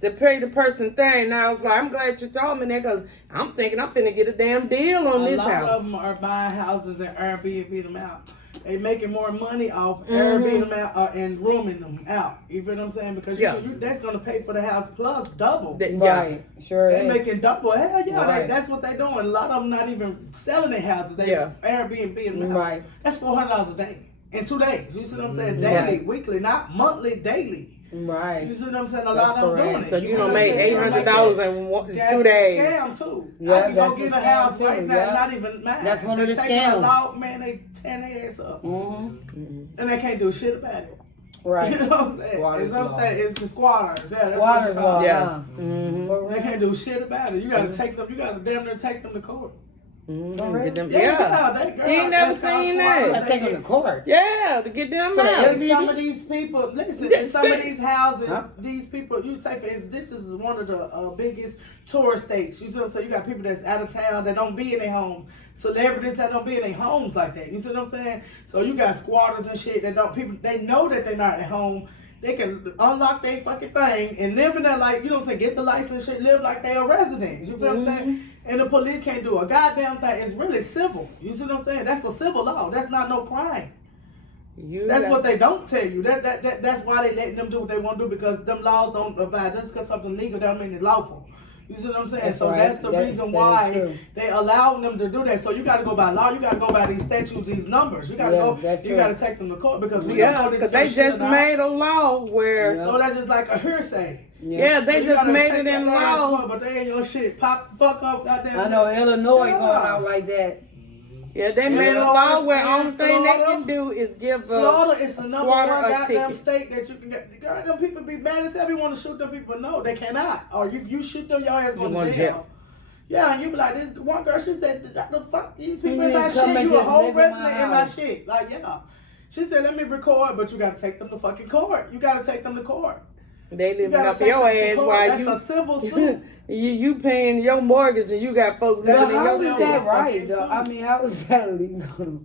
to pay the person thing. And I was like, I'm glad you told me that because I'm thinking I'm finna get a damn deal on this A lot house. of them are buying houses and Airbnb them out. They making more money off Airbnb them out and rooming them out. You feel what I'm saying? Because that's gonna pay for the house plus double. Right, sure They is. making double. Hell yeah, Right. that's what they doing. A lot of them not even selling their houses. They Airbnb them out. Right. That's $400 a day in 2 days. You see what I'm saying? Daily, weekly, not monthly, daily. Right. You see what I'm saying? A That's lot of them doing correct. it. So you gonna make $800 in That's 2 a days. scam too. Yeah, I can that's go get a a house scam, right too, now, yeah. not even mine. That's one of They the take them scams. out, man, they tear their ass up. And they can't do shit about it. Right. You know what I'm saying? Squatters It's what I'm law. saying. It's the squatters. Yeah, that's Squatters what law. it's Yeah. huh? For They real? can't do shit about it. You gotta take them, you gotta damn near take them to court. For real? Get them, They, girl, You ain't never that's how seen squatters, that. I take them to court. Yeah, to get them For the out. Airbnb? Some of these people, listen, Yeah, in some of see- these houses, Huh? these people, you say for instance, this is one of the biggest tourist states. You see what I'm saying? You got people that's out of town that don't be in their homes. Celebrities that don't be in their homes like that. You see what I'm saying? So you got squatters and shit that don't, people, they know that they're not at home. They can unlock their fucking thing and live in that, like, you know what I'm saying, get the license shit, live like they're residents. You feel what I'm saying? And the police can't do a goddamn thing. It's really civil. You see what I'm saying? That's a civil law. That's not no crime. That's what they don't tell you. That's why they letting them do what they want to do, because them laws don't abide. Just because something legal don't mean it's lawful. You see what I'm saying? That's so right. that's the reason that is why true. they allow them to do that. So you got to go by law. You got to go by these statutes, these numbers. You got to go. that's You true. got to take them to court because we don't Yeah, know this because they shit just about. made a law where, So that's just like a hearsay. yeah, they You just gotta made take it in that ass law. court, but they ain't your shit. Pop the fuck up, goddamn. I know Illinois Yeah. going out like that. Yeah, they made a law where only thing they can do is give a Florida is the number squatter one a goddamn ticket. state that you can get. Girl, them people be mad as hell. They want to shoot them people. No, they cannot. Or you shoot them, your ass going to jail. Yeah, and you be like, this one girl, she said, the fuck these people in You my just come shit. and You a just whole live in my resident in my house. shit. Like, yeah. She said, let me record, but you gotta take them to fucking court. You gotta take them to court. They You living gotta up take your them to ass court. while That's you a civil suit. you paying your mortgage and you got folks But living in how your is shit. that right, Fucking though? suit. I mean, how is that legal?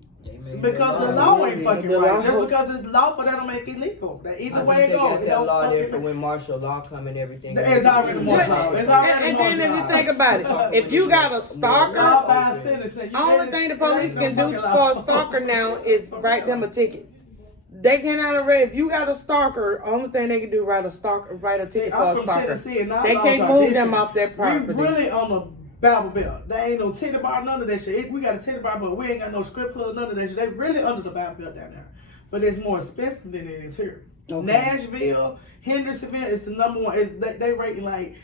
Because the law. law ain't fucking The right. law. Just because it's lawful, that don't make it legal. That either I way think it they goes, got it that don't law there for fucking. when martial law come and everything. It's already Just- martial law. It's already and then if you martial think about it, if you got a stalker, Law by a citizen. You only can't- thing the it police ain't can no do fucking for law. a stalker now is write them a ticket. They cannot arrest. If you got a stalker, only thing they can do write a ticket for I'm a from stalker. Tennessee, and our They laws can't are move them different. off their property. We really on the Bible Belt. There ain't no titty bar, none of that shit. We got a titty bar, but we ain't got no strip club, none of that shit. They really under the Bible Belt down there. But it's more expensive than it is here. Okay. Nashville, Hendersonville is the number one. They rating like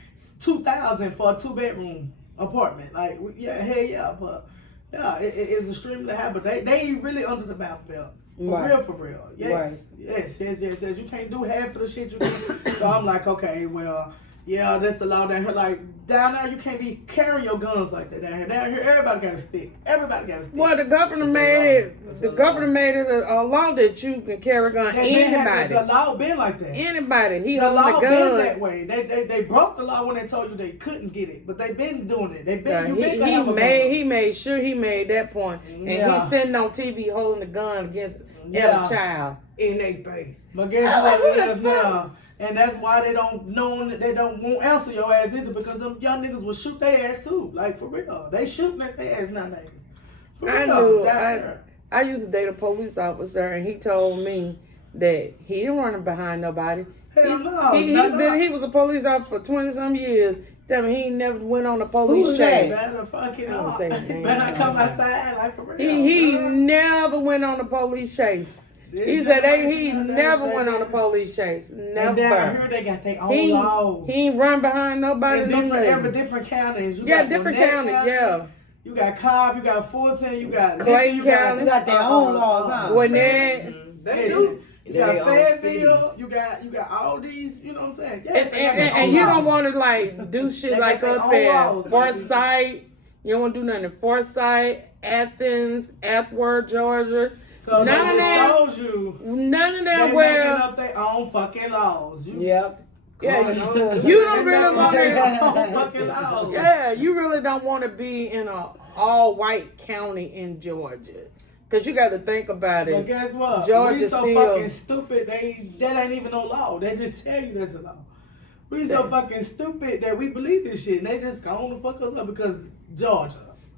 $2,000 for a 2-bedroom apartment. Like, yeah, hell yeah, but yeah, it's extremely high. But they really under the Bible Belt. For real. Yes. Right. Yes. You can't do half of the shit you can. So I'm like, okay, well, yeah, that's the law down here. Like, down there, you can't be carrying your guns like that down here. Down here, everybody got a stick. Everybody got a stick. Well, the governor made it. The governor made it a law that you can carry a gun. Anybody. The law been like that. Anybody. He The holding law the been gun. that way. They broke the law when they told you they couldn't get it, but they been doing it. They been. You been gonna have a gun. He made sure he made that point, and Yeah. he's sitting on TV holding the gun against Yeah. a child. In their face. But guess I'm like, what? who the It is now. And that's why they don't know that they won't answer your ass either, because them young niggas will shoot their ass too. Like, for real. They shooting at their ass nowadays. For I real. knew. Down there. I used to date a police officer, and he told me that he didn't run behind nobody. Hell no. He was a police officer for 20-some years. Tell me he ain't never went on a Who police was chase. that? Better fucking I don't not. say his name. Better not come outside, like, for real. He never went on a police chase. He said he never went on a police chase. And down Never. here, they got their own He laws. ain't run behind nobody. In no every nothing. different counties. You Yeah, got different Gwinnett counties. County, Yeah. You got Cobb, you got Fulton, you got Clay Nicki, County. You got their own laws, huh? Gwinnett. They do. You Their got own Fayetteville, cities. you got all these, you know what I'm saying? Yes, And you don't want to like do shit They like got their up own there. laws. Forsyth. You don't want to do nothing in Forsyth, Athens, Athworth, Georgia. So None of that that. shows you None of they that making where. up their own fucking laws. You, Yep. Yeah, Going on. you don't really want their to. own fucking laws. Yeah, you really don't want to be in a all-white county in Georgia, cause you got to think about But it. guess what? Georgia We so still- fucking stupid. That ain't even no law. They just tell you that's a law. We so fucking stupid that we believe this shit, and they just go on to fuck us up because Georgia.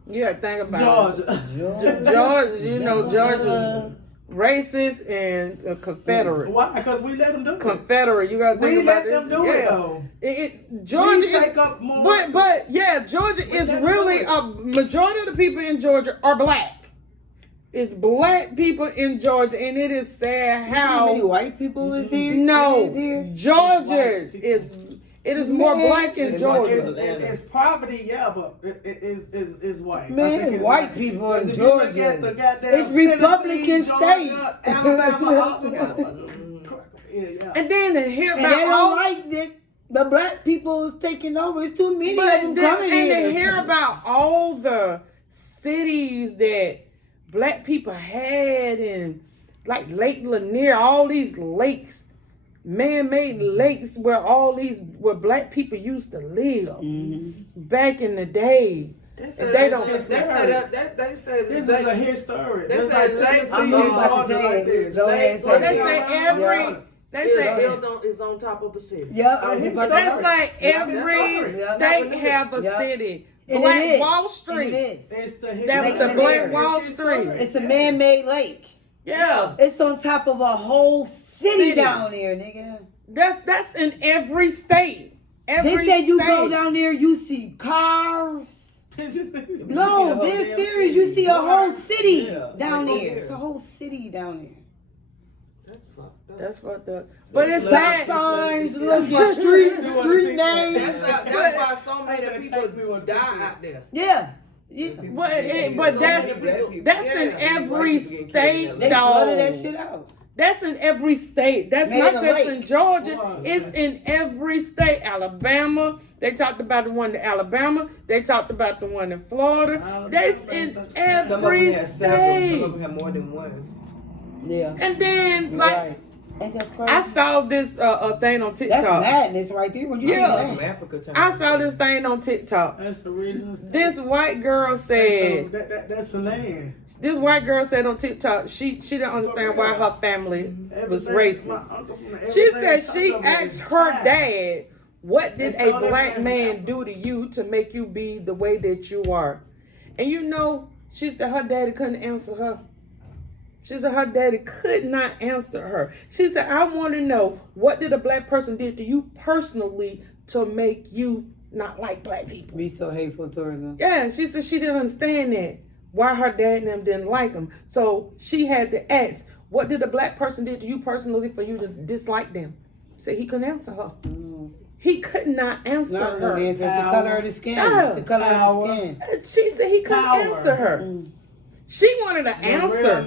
You got to think about it. Georgia. Georgia, you know, Georgia, racist and Confederate. Why? Because we let them do it. Confederate, you got to think We about let them this. do yeah. it though. Georgia We is, take up more. but yeah, Georgia is let them really do it. a majority of the people in Georgia are black. It's black people in Georgia, and it is sad How many how white people is here? no Is here? Georgia White people. is. It is more Man, black in it's Georgia. It's poverty, yeah, but it's white. Man, I think it's white people in Because if you look Georgia. at the goddamn It's Republican Tennessee, state. Georgia, Alabama, all the motherfuckers. Yeah. And then to hear And about they all don't like that the black people is taking over. It's too many But of them then, coming and here. to hear about all the cities that black people had, and like Lake Lanier, all these lakes, man-made lakes where black people used to live back in the day. They They don't- They say This that is a history. They Just say like Lake- Tennessee I'm and about to Georgia say like it. this. Go ahead and say Well, they it. say every, they say is on top of a city. Yeah, I was about to that's say. like every Yeah. state have a Yeah. city. And it Black is. Wall And Street. it is. It's the That was history. the Lake Black Lanier. Wall It's Street. It's a man-made lake. Yeah. It's on top of a whole city City. down there, nigga. That's in every state. Every They say you state. go down there, you see cars. No, whole this damn serious. city. You see a whole city Yeah. down Like, there. yeah. It's a whole city down there. That's fucked up. That's fucked up. But it's Stop sad. signs, look at street see names. That's why so many people die out there. Yeah. But that's in every state, They flooded dog. that shit out. That's in every state. That's Made not a just lake. in Georgia. Was, It's man. in every state. Alabama. They talked about the one in Alabama. They talked about the one in Florida. That's in Some of every them have several. Some state. of them have more than one. Yeah. And then, You're like, right. Ain't that crazy? I saw this thing on That's TikTok. madness right there. When you Yeah. do From that. Africa to I saw this thing on TikTok. That's the original stuff. This white girl said, That's the land. this white girl said on TikTok, she didn't understand why her family was racist. She said she asked her dad, what did a black man do to you to make you be the way that you are? And you know, she said her daddy couldn't answer her. She said her daddy could not answer her. She said, I want to know, what did a black person did to you personally to make you not like black people? Be so hateful towards them. Yeah, she said she didn't understand that. Why her dad and them didn't like him. So she had to ask, what did a black person did to you personally for you to dislike them? Said he couldn't answer her. He could not answer No, her. it's the color of the skin. Yeah. It's the color of the skin. She said he couldn't Power. answer her. She wanted an answer.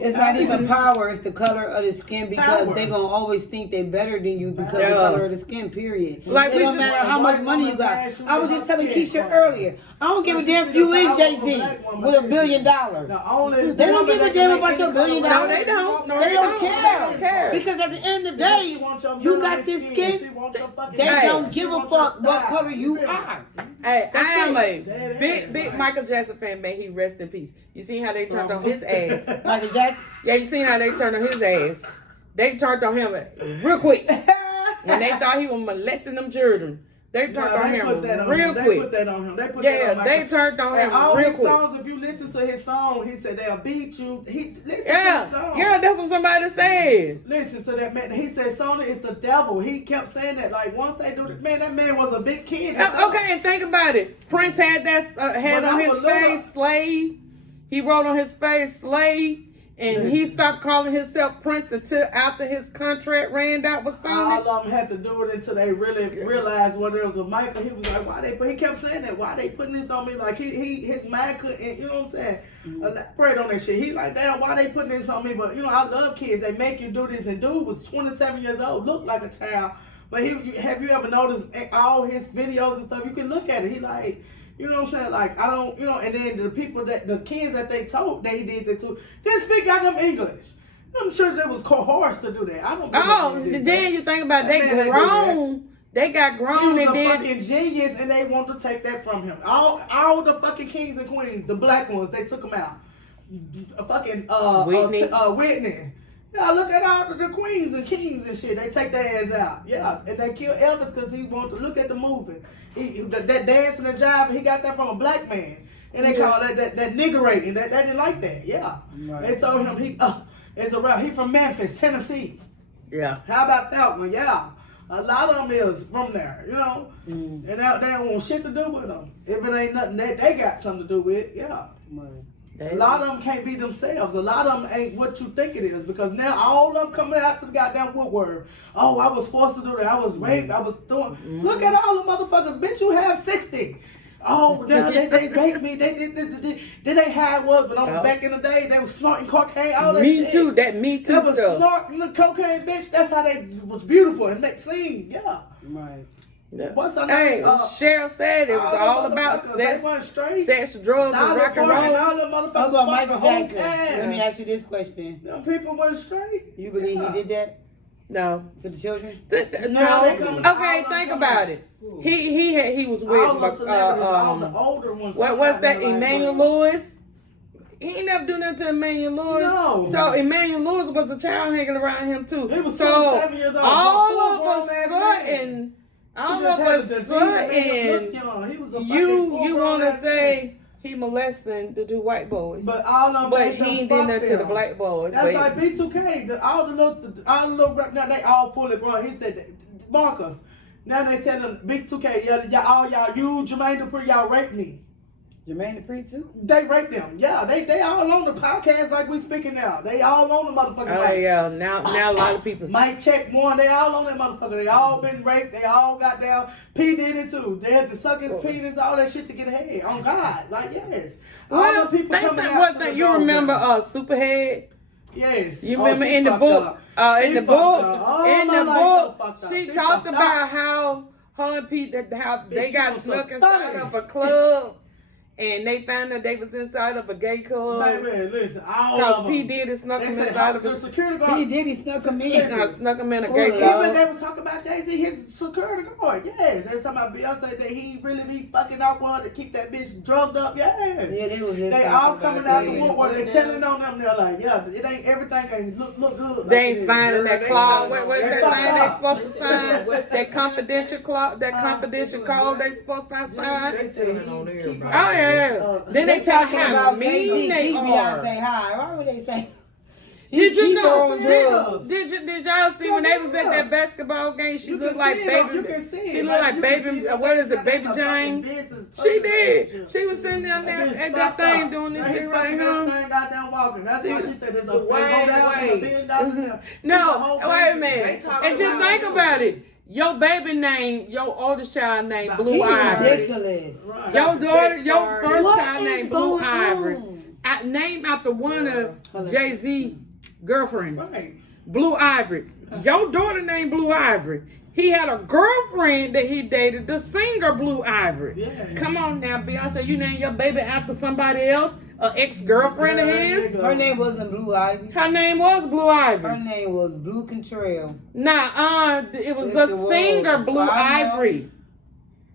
It's not even power, it's the color of the skin because Power. they gonna always think they better than you because of Yeah. the color of the skin, period. Like, It we don't just- matter how a much white money you woman got. bash you I was with just her telling skin Kesha color. earlier. I don't give a But damn she if you see the is power of a Jay-Z black woman with $1 is billion. The only They don't woman give a that damn can about make your any $1 billion. color No, they don't. No, They don't They care. don't care. Because at the end of the She day, want your you melanin got this She skin. want your fucking They Hey. don't give a She want your fuck what style. color you feel me? are. Hey, I am a Dead big, ass, big like- Michael Jackson fan, man. He rest in peace. You seen how they turned on his ass? Michael Jackson. Yeah, you seen how they turned on his ass? They turned on him real quick. When they thought he was molesting them children, they turned on they him put that on real him. They quick. put that on him. They put Yeah, that on they Michael. turned on him And all real his quick. songs, if you listen to his song, he said they'll beat you. He listen to his Yeah, song. yeah, that's what somebody said. Listen to that man. He said Sony is the devil. He kept saying that. Like once they do it, man, that man was a big kid. Okay, and think about it. Prince had that had But on I his would love- face slave. He wrote on his face slave, and he stopped calling himself Prince until after his contract ran out with Sony. All of them had to do it until they really realized what it was with Michael. He was like, why they? He kept saying that. Why they putting this on me? Like his mind couldn't. You know what I'm saying? Elaborate on that shit. He like, damn, why they putting this on me? But you know, I love kids. They make you do this. And dude was 27 years old, looked like a child. But have you ever noticed all his videos and stuff? You can look at it. He like. You know what I'm saying? Like, I don't, you know, and then the people the kids that they told that he did that to, didn't speak out them English. I'm sure they was coerced to do that. I don't Oh, believe they did then that. you think about That they man ain't do grown. They got He grown was and a did. fucking genius, and they want to take that from him. All the fucking kings and queens, the black ones, they took him out. A fucking Whitney. Whitney. Yeah, look at all the queens and kings and shit. They take their ass out. Yeah, and they kill Elvis because he wanted to look at the movie. That dance and the jive, he got that from a black man, and they call that niggerating. They didn't like that. Yeah, Right. they told him it's a rap. He from Memphis, Tennessee. Yeah. How about that one? Yeah. A lot of them is from there, you know? And they don't want shit to do with them. If it ain't nothing that they got something to do with, yeah. A lot of them can't be themselves. A lot of them ain't what you think it is because now all of them coming after the goddamn woodwork. Oh, I was forced to do that. I was raped. I was doing. Look at all the motherfuckers. Bitch, you have 60. Oh, now they raped me. They did this. Then they had what? But back in the day, they was snorting cocaine. All that Me shit. too. That Me Too That was stuff. snorting the cocaine, bitch. That's how they was beautiful and make scenes. Yeah. Right. Yeah. What's her Hey, name? Cheryl said it was all about They weren't straight. sex, drugs, and Dollar rock and Parton, roll. all them How motherfuckers about fucked Michael the whole Jackson? cast. Let me ask you this question. Them people weren't straight. You believe he did that No. to the children? Now they coming- all Okay, them think coming about out. it. He was with All the celebrities, all the older ones. what's that? Like, Emmanuel Lewis. He ain't never do nothing to Emmanuel Lewis. No. So Emmanuel Lewis was a child hanging around him too. He was so 27 years old. all Full of a grown ass man. sudden, all He just of had a the disease, man, sudden, looked young. He was a fucking you full-grown want to ass say he molesting the two white boys, man. But all of them, but they he done ain't did fucked nothing to the them. black boys. That's but like B2K. All the little rap now they all fully grown. He said, Marcus. Now they tell them B2K, all y'all, you Jermaine Dupri, y'all raped me. Jermaine Dupri too? They raped them. Yeah, they all on the podcast like we speaking now. They all on the motherfucking oh mic. yeah, now a lot of people. Mike check one, they all on that motherfucker. They all been raped. They all got down. P did it too. They had to suck his penis, all that shit to get ahead. On God, like yes. All Well, the people think coming that out was to that the you dog remember now. Superhead? Yes. You Oh, remember she in the fucked book? up. In She the fucked book, up. Oh, in my the life so book, fucked up. she She talked fucked about up. how her and Pete, how they you got was snuck so inside funny. of a club, and they found that they was inside of a gay club. Baby, listen, all Cause of P them. Diddy snuck They him said, inside of the a. security He guard. did. He snuck him in. Listen. Snuck him in a gay Well, club. Even they was talking about Jay-Z, his security guard. Yes. They was talking about Beyonce that he really be fucking off with her to keep that bitch drugged up. Yes. Yeah, they was just They talking all about coming that. out the woodwork. They telling on them. They're like, yeah, it ain't everything ain't look good. They like ain't signing that They clause. telling What's them. that They thing they fucked supposed to up. sign? That confidential clause, that confidential code they supposed to sign. They telling on everybody. Oh yeah. Then they tell talking how about mean Jay-Z they keep are. Beyonce high. Why would they say? Did you Keep her know? on drugs. Did y'all see when they was at that basketball game? She You looked can like see it, baby. you can see it. She looked like You can baby. see it. What is it, That's baby a Jane? fucking business She person did. relationship. She was sitting down there That bitch at that fucked thing up. doing this Now he shit right fucking here. everything goddamn walking. That's why she said there's a The they go down way. $1 billion now. It's a No, whole wait a business. minute. They talking And just about think it. about it. Your baby name, your oldest child named Blue He Ivory. ridiculous. Right. Your daughter, Sex your party. first What child is named Blue going Ivory. on? Named after one of Jay-Z girlfriend. Right. Blue Ivory. Your daughter named Blue Ivory. He had a girlfriend that he dated, the singer Blue Ivory. Yeah. Come on now, Beyonce, you named your baby after somebody else, an ex-girlfriend of his. Her name wasn't Blue Ivy. Her name was Blue Her Ivory. name was Blue Contrail. Nah, it was Yes, a it was. singer, Blue I know. Ivory.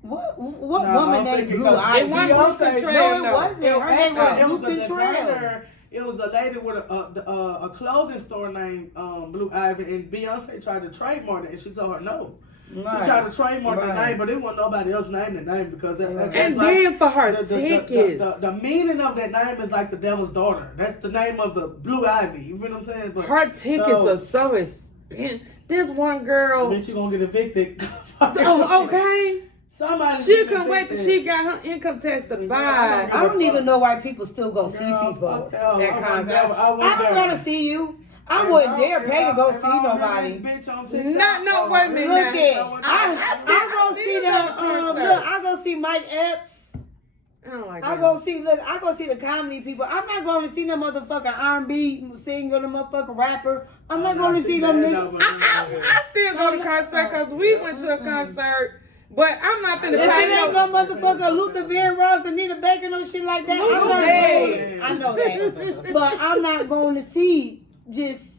What No, woman I'm named thinking Blue 'cause Ivy? It wasn't Blue Beyonce- Contrail, No, it no. wasn't. Her name Actually, was it Blue was a Contrail. designer. It was a lady with a clothing store named Blue Ivy, and Beyonce tried to trademark it, and she told her no. Right. She tried to trademark the Right. name, but it wasn't nobody else named the name because that's And like then for her the tickets. the meaning of that name is like the devil's daughter. That's the name of the Blue Ivy. You feel what I'm saying? But Her tickets are so expensive. This one girl. bitch, you gonna get evicted. Oh, okay. Somebody She get couldn't wait till evicted. she got her income tax to I buy. I don't even know why people still go see Girl, people fuck that. at I concerts. wouldn't I don't dare. want to see you. I If wouldn't I- dare if pay I- to go if see I hear nobody. this bitch on TikTok, No, wait a minute Look now. at I go see them. Look, I go see Mike Epps. I don't like I that. go see. Look, I go see the comedy people. I'm not going to see no motherfucking R&B singer, the motherfucking rapper. I'm not going to see them niggas. I still go to concert because we went to a concert, but I'm not finna If it pay ain't no. no motherfucker Luther Vandross, Anita Baker, no shit like that, I'm not Hey. going. I know that, but I'm not going to see just.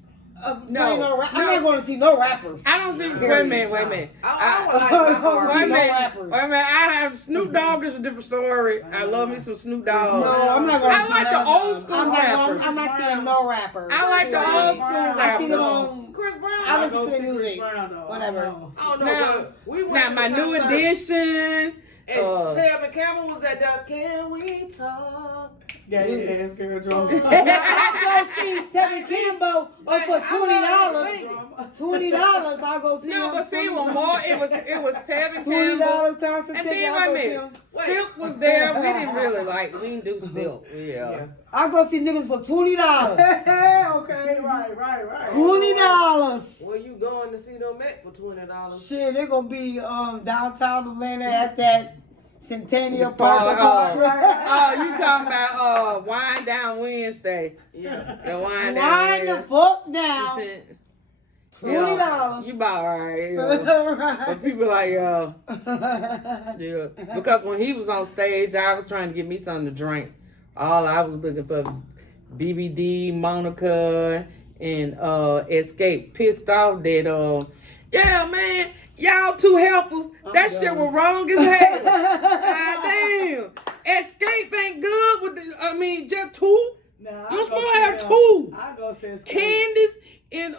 No, I'm not going to see no rappers. I don't see. Wait a minute. I would like my Wait a No minute. rappers. Wait a minute. I have Snoop Dogg is a different story. I love me some Snoop Dogg. No, I'm not going to I see like the none. old school I'm rappers. not seeing no rappers. I like the old school I see them rappers. on. Chris Brown. I listen to the music. Whatever. I don't know. Now, but we went Now to my the new concert, edition. And Tevin Campbell was at the Can We Talk? Gay ass girl drunk. I go see Tevin Campbell for $20. $20, I'll go see No, him. but see, it was more. It was Tevin $20 Campbell. concert And ticket. then I'll go wait see a him. minute. Silk was there. We didn't really like. We didn't do Silk. Yeah. I'll go see niggas for $20. Okay, right. $20. Where you going to see them at for $20? Shit, they gonna be downtown Atlanta at that Centennial Park or some shit. Oh, you talking about Wine Down Wednesday? Yeah. The Wine Down Wind the Wednesday. fuck down. Yeah, $20. you about right. Yeah. Right. But people like, yeah. Because when he was on stage, I was trying to get me something to drink. All I was looking for BBD, Monica, and Escape. Pissed off that, yeah, man, y'all two helpers. That shit was wrong as hell. God damn. Escape ain't good with just two. Nah, You supposed to have two. I go see Candace and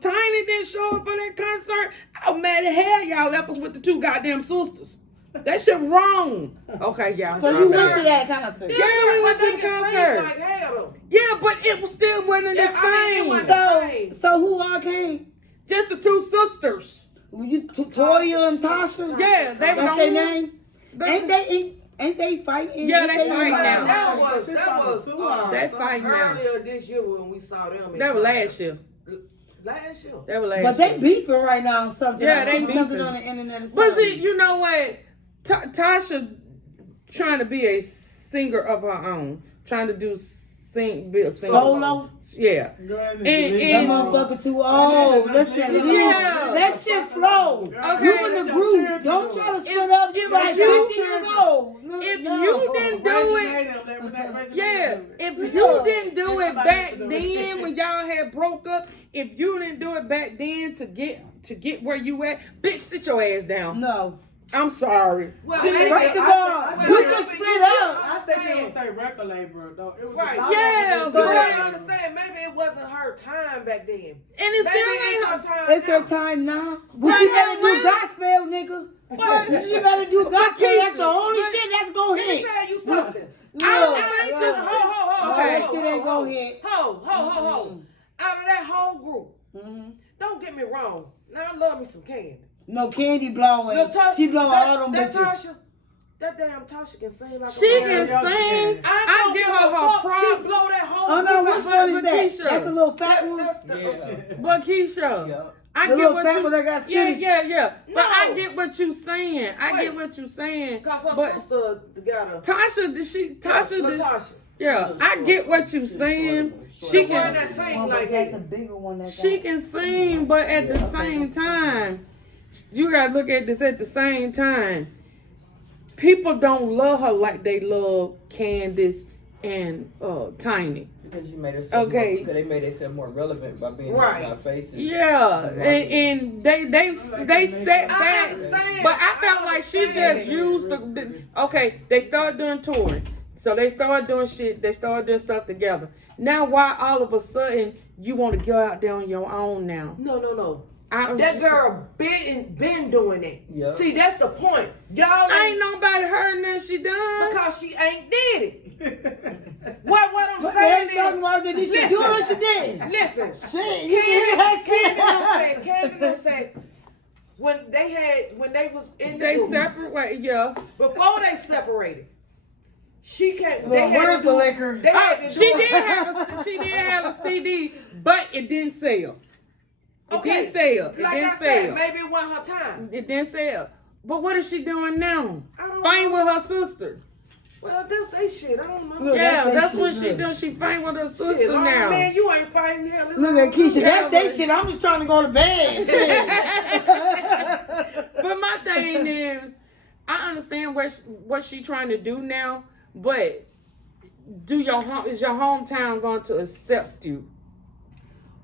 Tiny didn't show up for that concert. I was mad as hell y'all left us with the two goddamn sisters. That shit wrong. Okay, y'all. So you went to that concert? Yeah, we went to the They can sing concert. like hell, though. Yeah, but it was still wasn't the Yeah, I mean, it same. wasn't- So who all came? Just the two sisters. Were you Toya and Tasha? Yeah, they were That's the their only- name. Ain't they fighting? Yeah, Ain't they fighting now. That was That's fine now. earlier this year when we saw them. in That was concert. last year. Last year. That was last But they year. beefing right now on something. Yeah, I they seen something beefing. on the internet. Or But something. see, you know what? Tasha trying to be a singer of her own, trying to do sing Solo? Yeah. That And- motherfucker too old. Listen, Yeah. that shit flow. Okay. You in the group. Don't try to split up. You like 50 years old. If you didn't do it, yeah. If you didn't do it back then when y'all had broke up, if you didn't do it back then to get where you at, bitch, sit your ass down. No. I'm sorry. Well, She- First of all, we can split up. I think it was a record label, though. It was Right. Yeah, You but- gotta understand, maybe it wasn't her time back then. And it Maybe still it's ain't her her. time It's her now. time now. But Right she now, better do right? gospel, nigga. She better do gospel. That's the only shit that's gonna Let me hit. tell you something. I don't think this. Ho, Okay. That shit ain't gonna hit. Ho. Out of that whole group, don't get me wrong. Now I love me some Candy. No, Candy blowing. She blowing all them that bitches. Tasha, that damn Tasha can sing like She a can Yeah, she sing. can. I give her She props. blow that whole Oh no, group which out. one is that? Keisha. That's a little fat one. That's the, Yeah. But Keisha, Yeah. I The get little what fat you. one that got Yeah, skinny. yeah. But I No. get what you saying. I Right. get what you saying. Cause her But sister got a Tasha, did she? Tasha, did, Latasha. yeah. I get what you saying. She The one can. that sing One, like but that's that. a bigger one. That She can sing, but at the same time, you gotta look at this at the same time. People don't love her like they love Candace and Tiny. Because you made herself Okay. because they made themselves more relevant by being Right. in our faces. Yeah, and they set I back, understand. but I felt like she understand. just used the okay. They started doing touring, so they started doing shit. They started doing stuff together. Now, why all of a sudden you want to go out there on your own now? No. That girl been doing it. Yeah. See, that's the point. Y'all Ain't nobody heard nothing she done. because she ain't did it. What I'm What saying they talking about? Did she do it or she did? listen. Shit, you hear that shit? Candy said when they was in the They group, separate, yeah. before they separated. She can't. Well, where's the liquor? They had to do She did have a CD, but it didn't sell. It didn't sell. It Like didn't I said, sell. maybe it wasn't her time. It didn't sell. But what is she doing now? I don't Fighting know. with her sister. Well, that's they shit. I don't know. Look, Yeah, they that's shit, what she look. does. She fighting with her Shit, sister oh, now. man, you ain't fighting hell. Look at Keisha. Yeah, That's their but- shit. I'm just trying to go to bed. Shit. But my thing is, I understand what she trying to do now, but is your hometown going to accept you?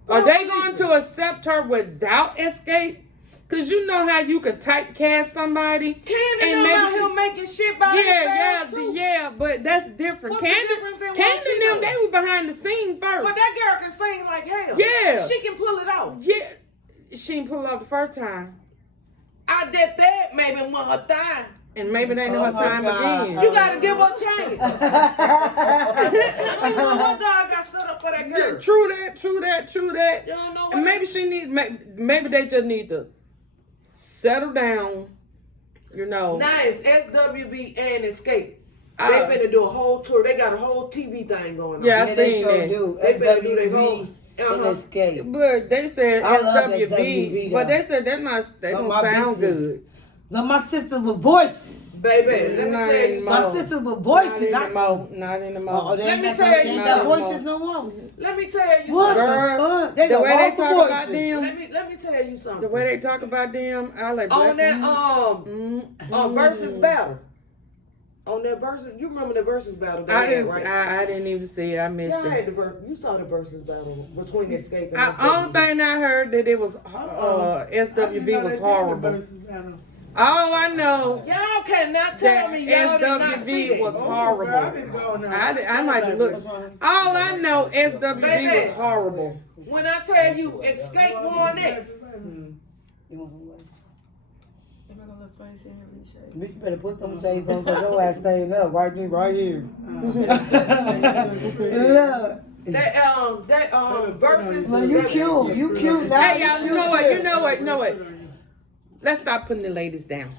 Are Well, they Felicia. going to accept her without Escape? Cause you know how you could typecast somebody. Candy and them out maybe here making shit by yeah, themselves, too. yeah, but that's different. What's the Candy difference in what and she them, do? they were behind the scene first. But that girl can sing like hell. Yeah. She can pull it off. Yeah, she didn't pull it off the first time, I did that maybe one her time. and maybe they know Oh her my time God. again. You gotta give her a chance. I know what God got set up for that Yeah, girl. true that. You don't know what And maybe she need, maybe they just need to settle down. You know, now it's SWB and Escape. They Uh, finna do a whole tour. They got a whole TV thing going on. Yeah, I Yeah, they seen sure that. do. They better do their SWV and Uh-huh. Escape. But they said I love SWV, SWV but though. they said they Some don't of my sound bitches. good. No, my sisters with voices. Baby, let me Not tell you anymore. My something. sisters with Not voices. anymore. Not anymore. Oh, they Let ain't me got, tell they you ain't got something. voices no more. Let me tell you What something. Girl, the fuck? They the got way they lost talk voices. about them, Let me tell you something. the way they talk about them, I like On black that women. versus battle. On that versus, you remember the versus battle they I had, didn't. right? I didn't even see it. I missed Y'all had it. the you saw the versus battle between Escape and Only SWV. thing I heard that it was SWV was horrible. All I know Y'all cannot tell that me y'all did not see SWV that. was horrible. I might have looked. All I know SWV Baby. was horrible. When I tell you Escape won it, Am I gonna look funny seeing her in shape? Bitch, you better put them shades on because your ass staying up right here. Look. that versus. Well, you cute. You cute now. Hey y'all, you know what? Let's stop putting the ladies down.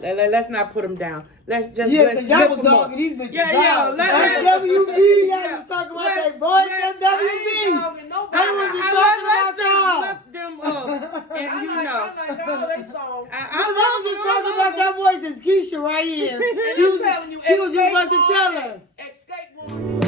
Let's not put them down. Let's just Yeah, let's because y'all lift was them up. dogging these bitches Yeah, out. let's SWV, y'all was talking about Let- that boys. let's- That's I ain't WV. dogging nobody. I was just talking about y'all. Lift them up, and I you like know. all they songs. I was just talking about your voices. Keisha right here. She was telling you, just about to Escape tell won us. it. Escape won.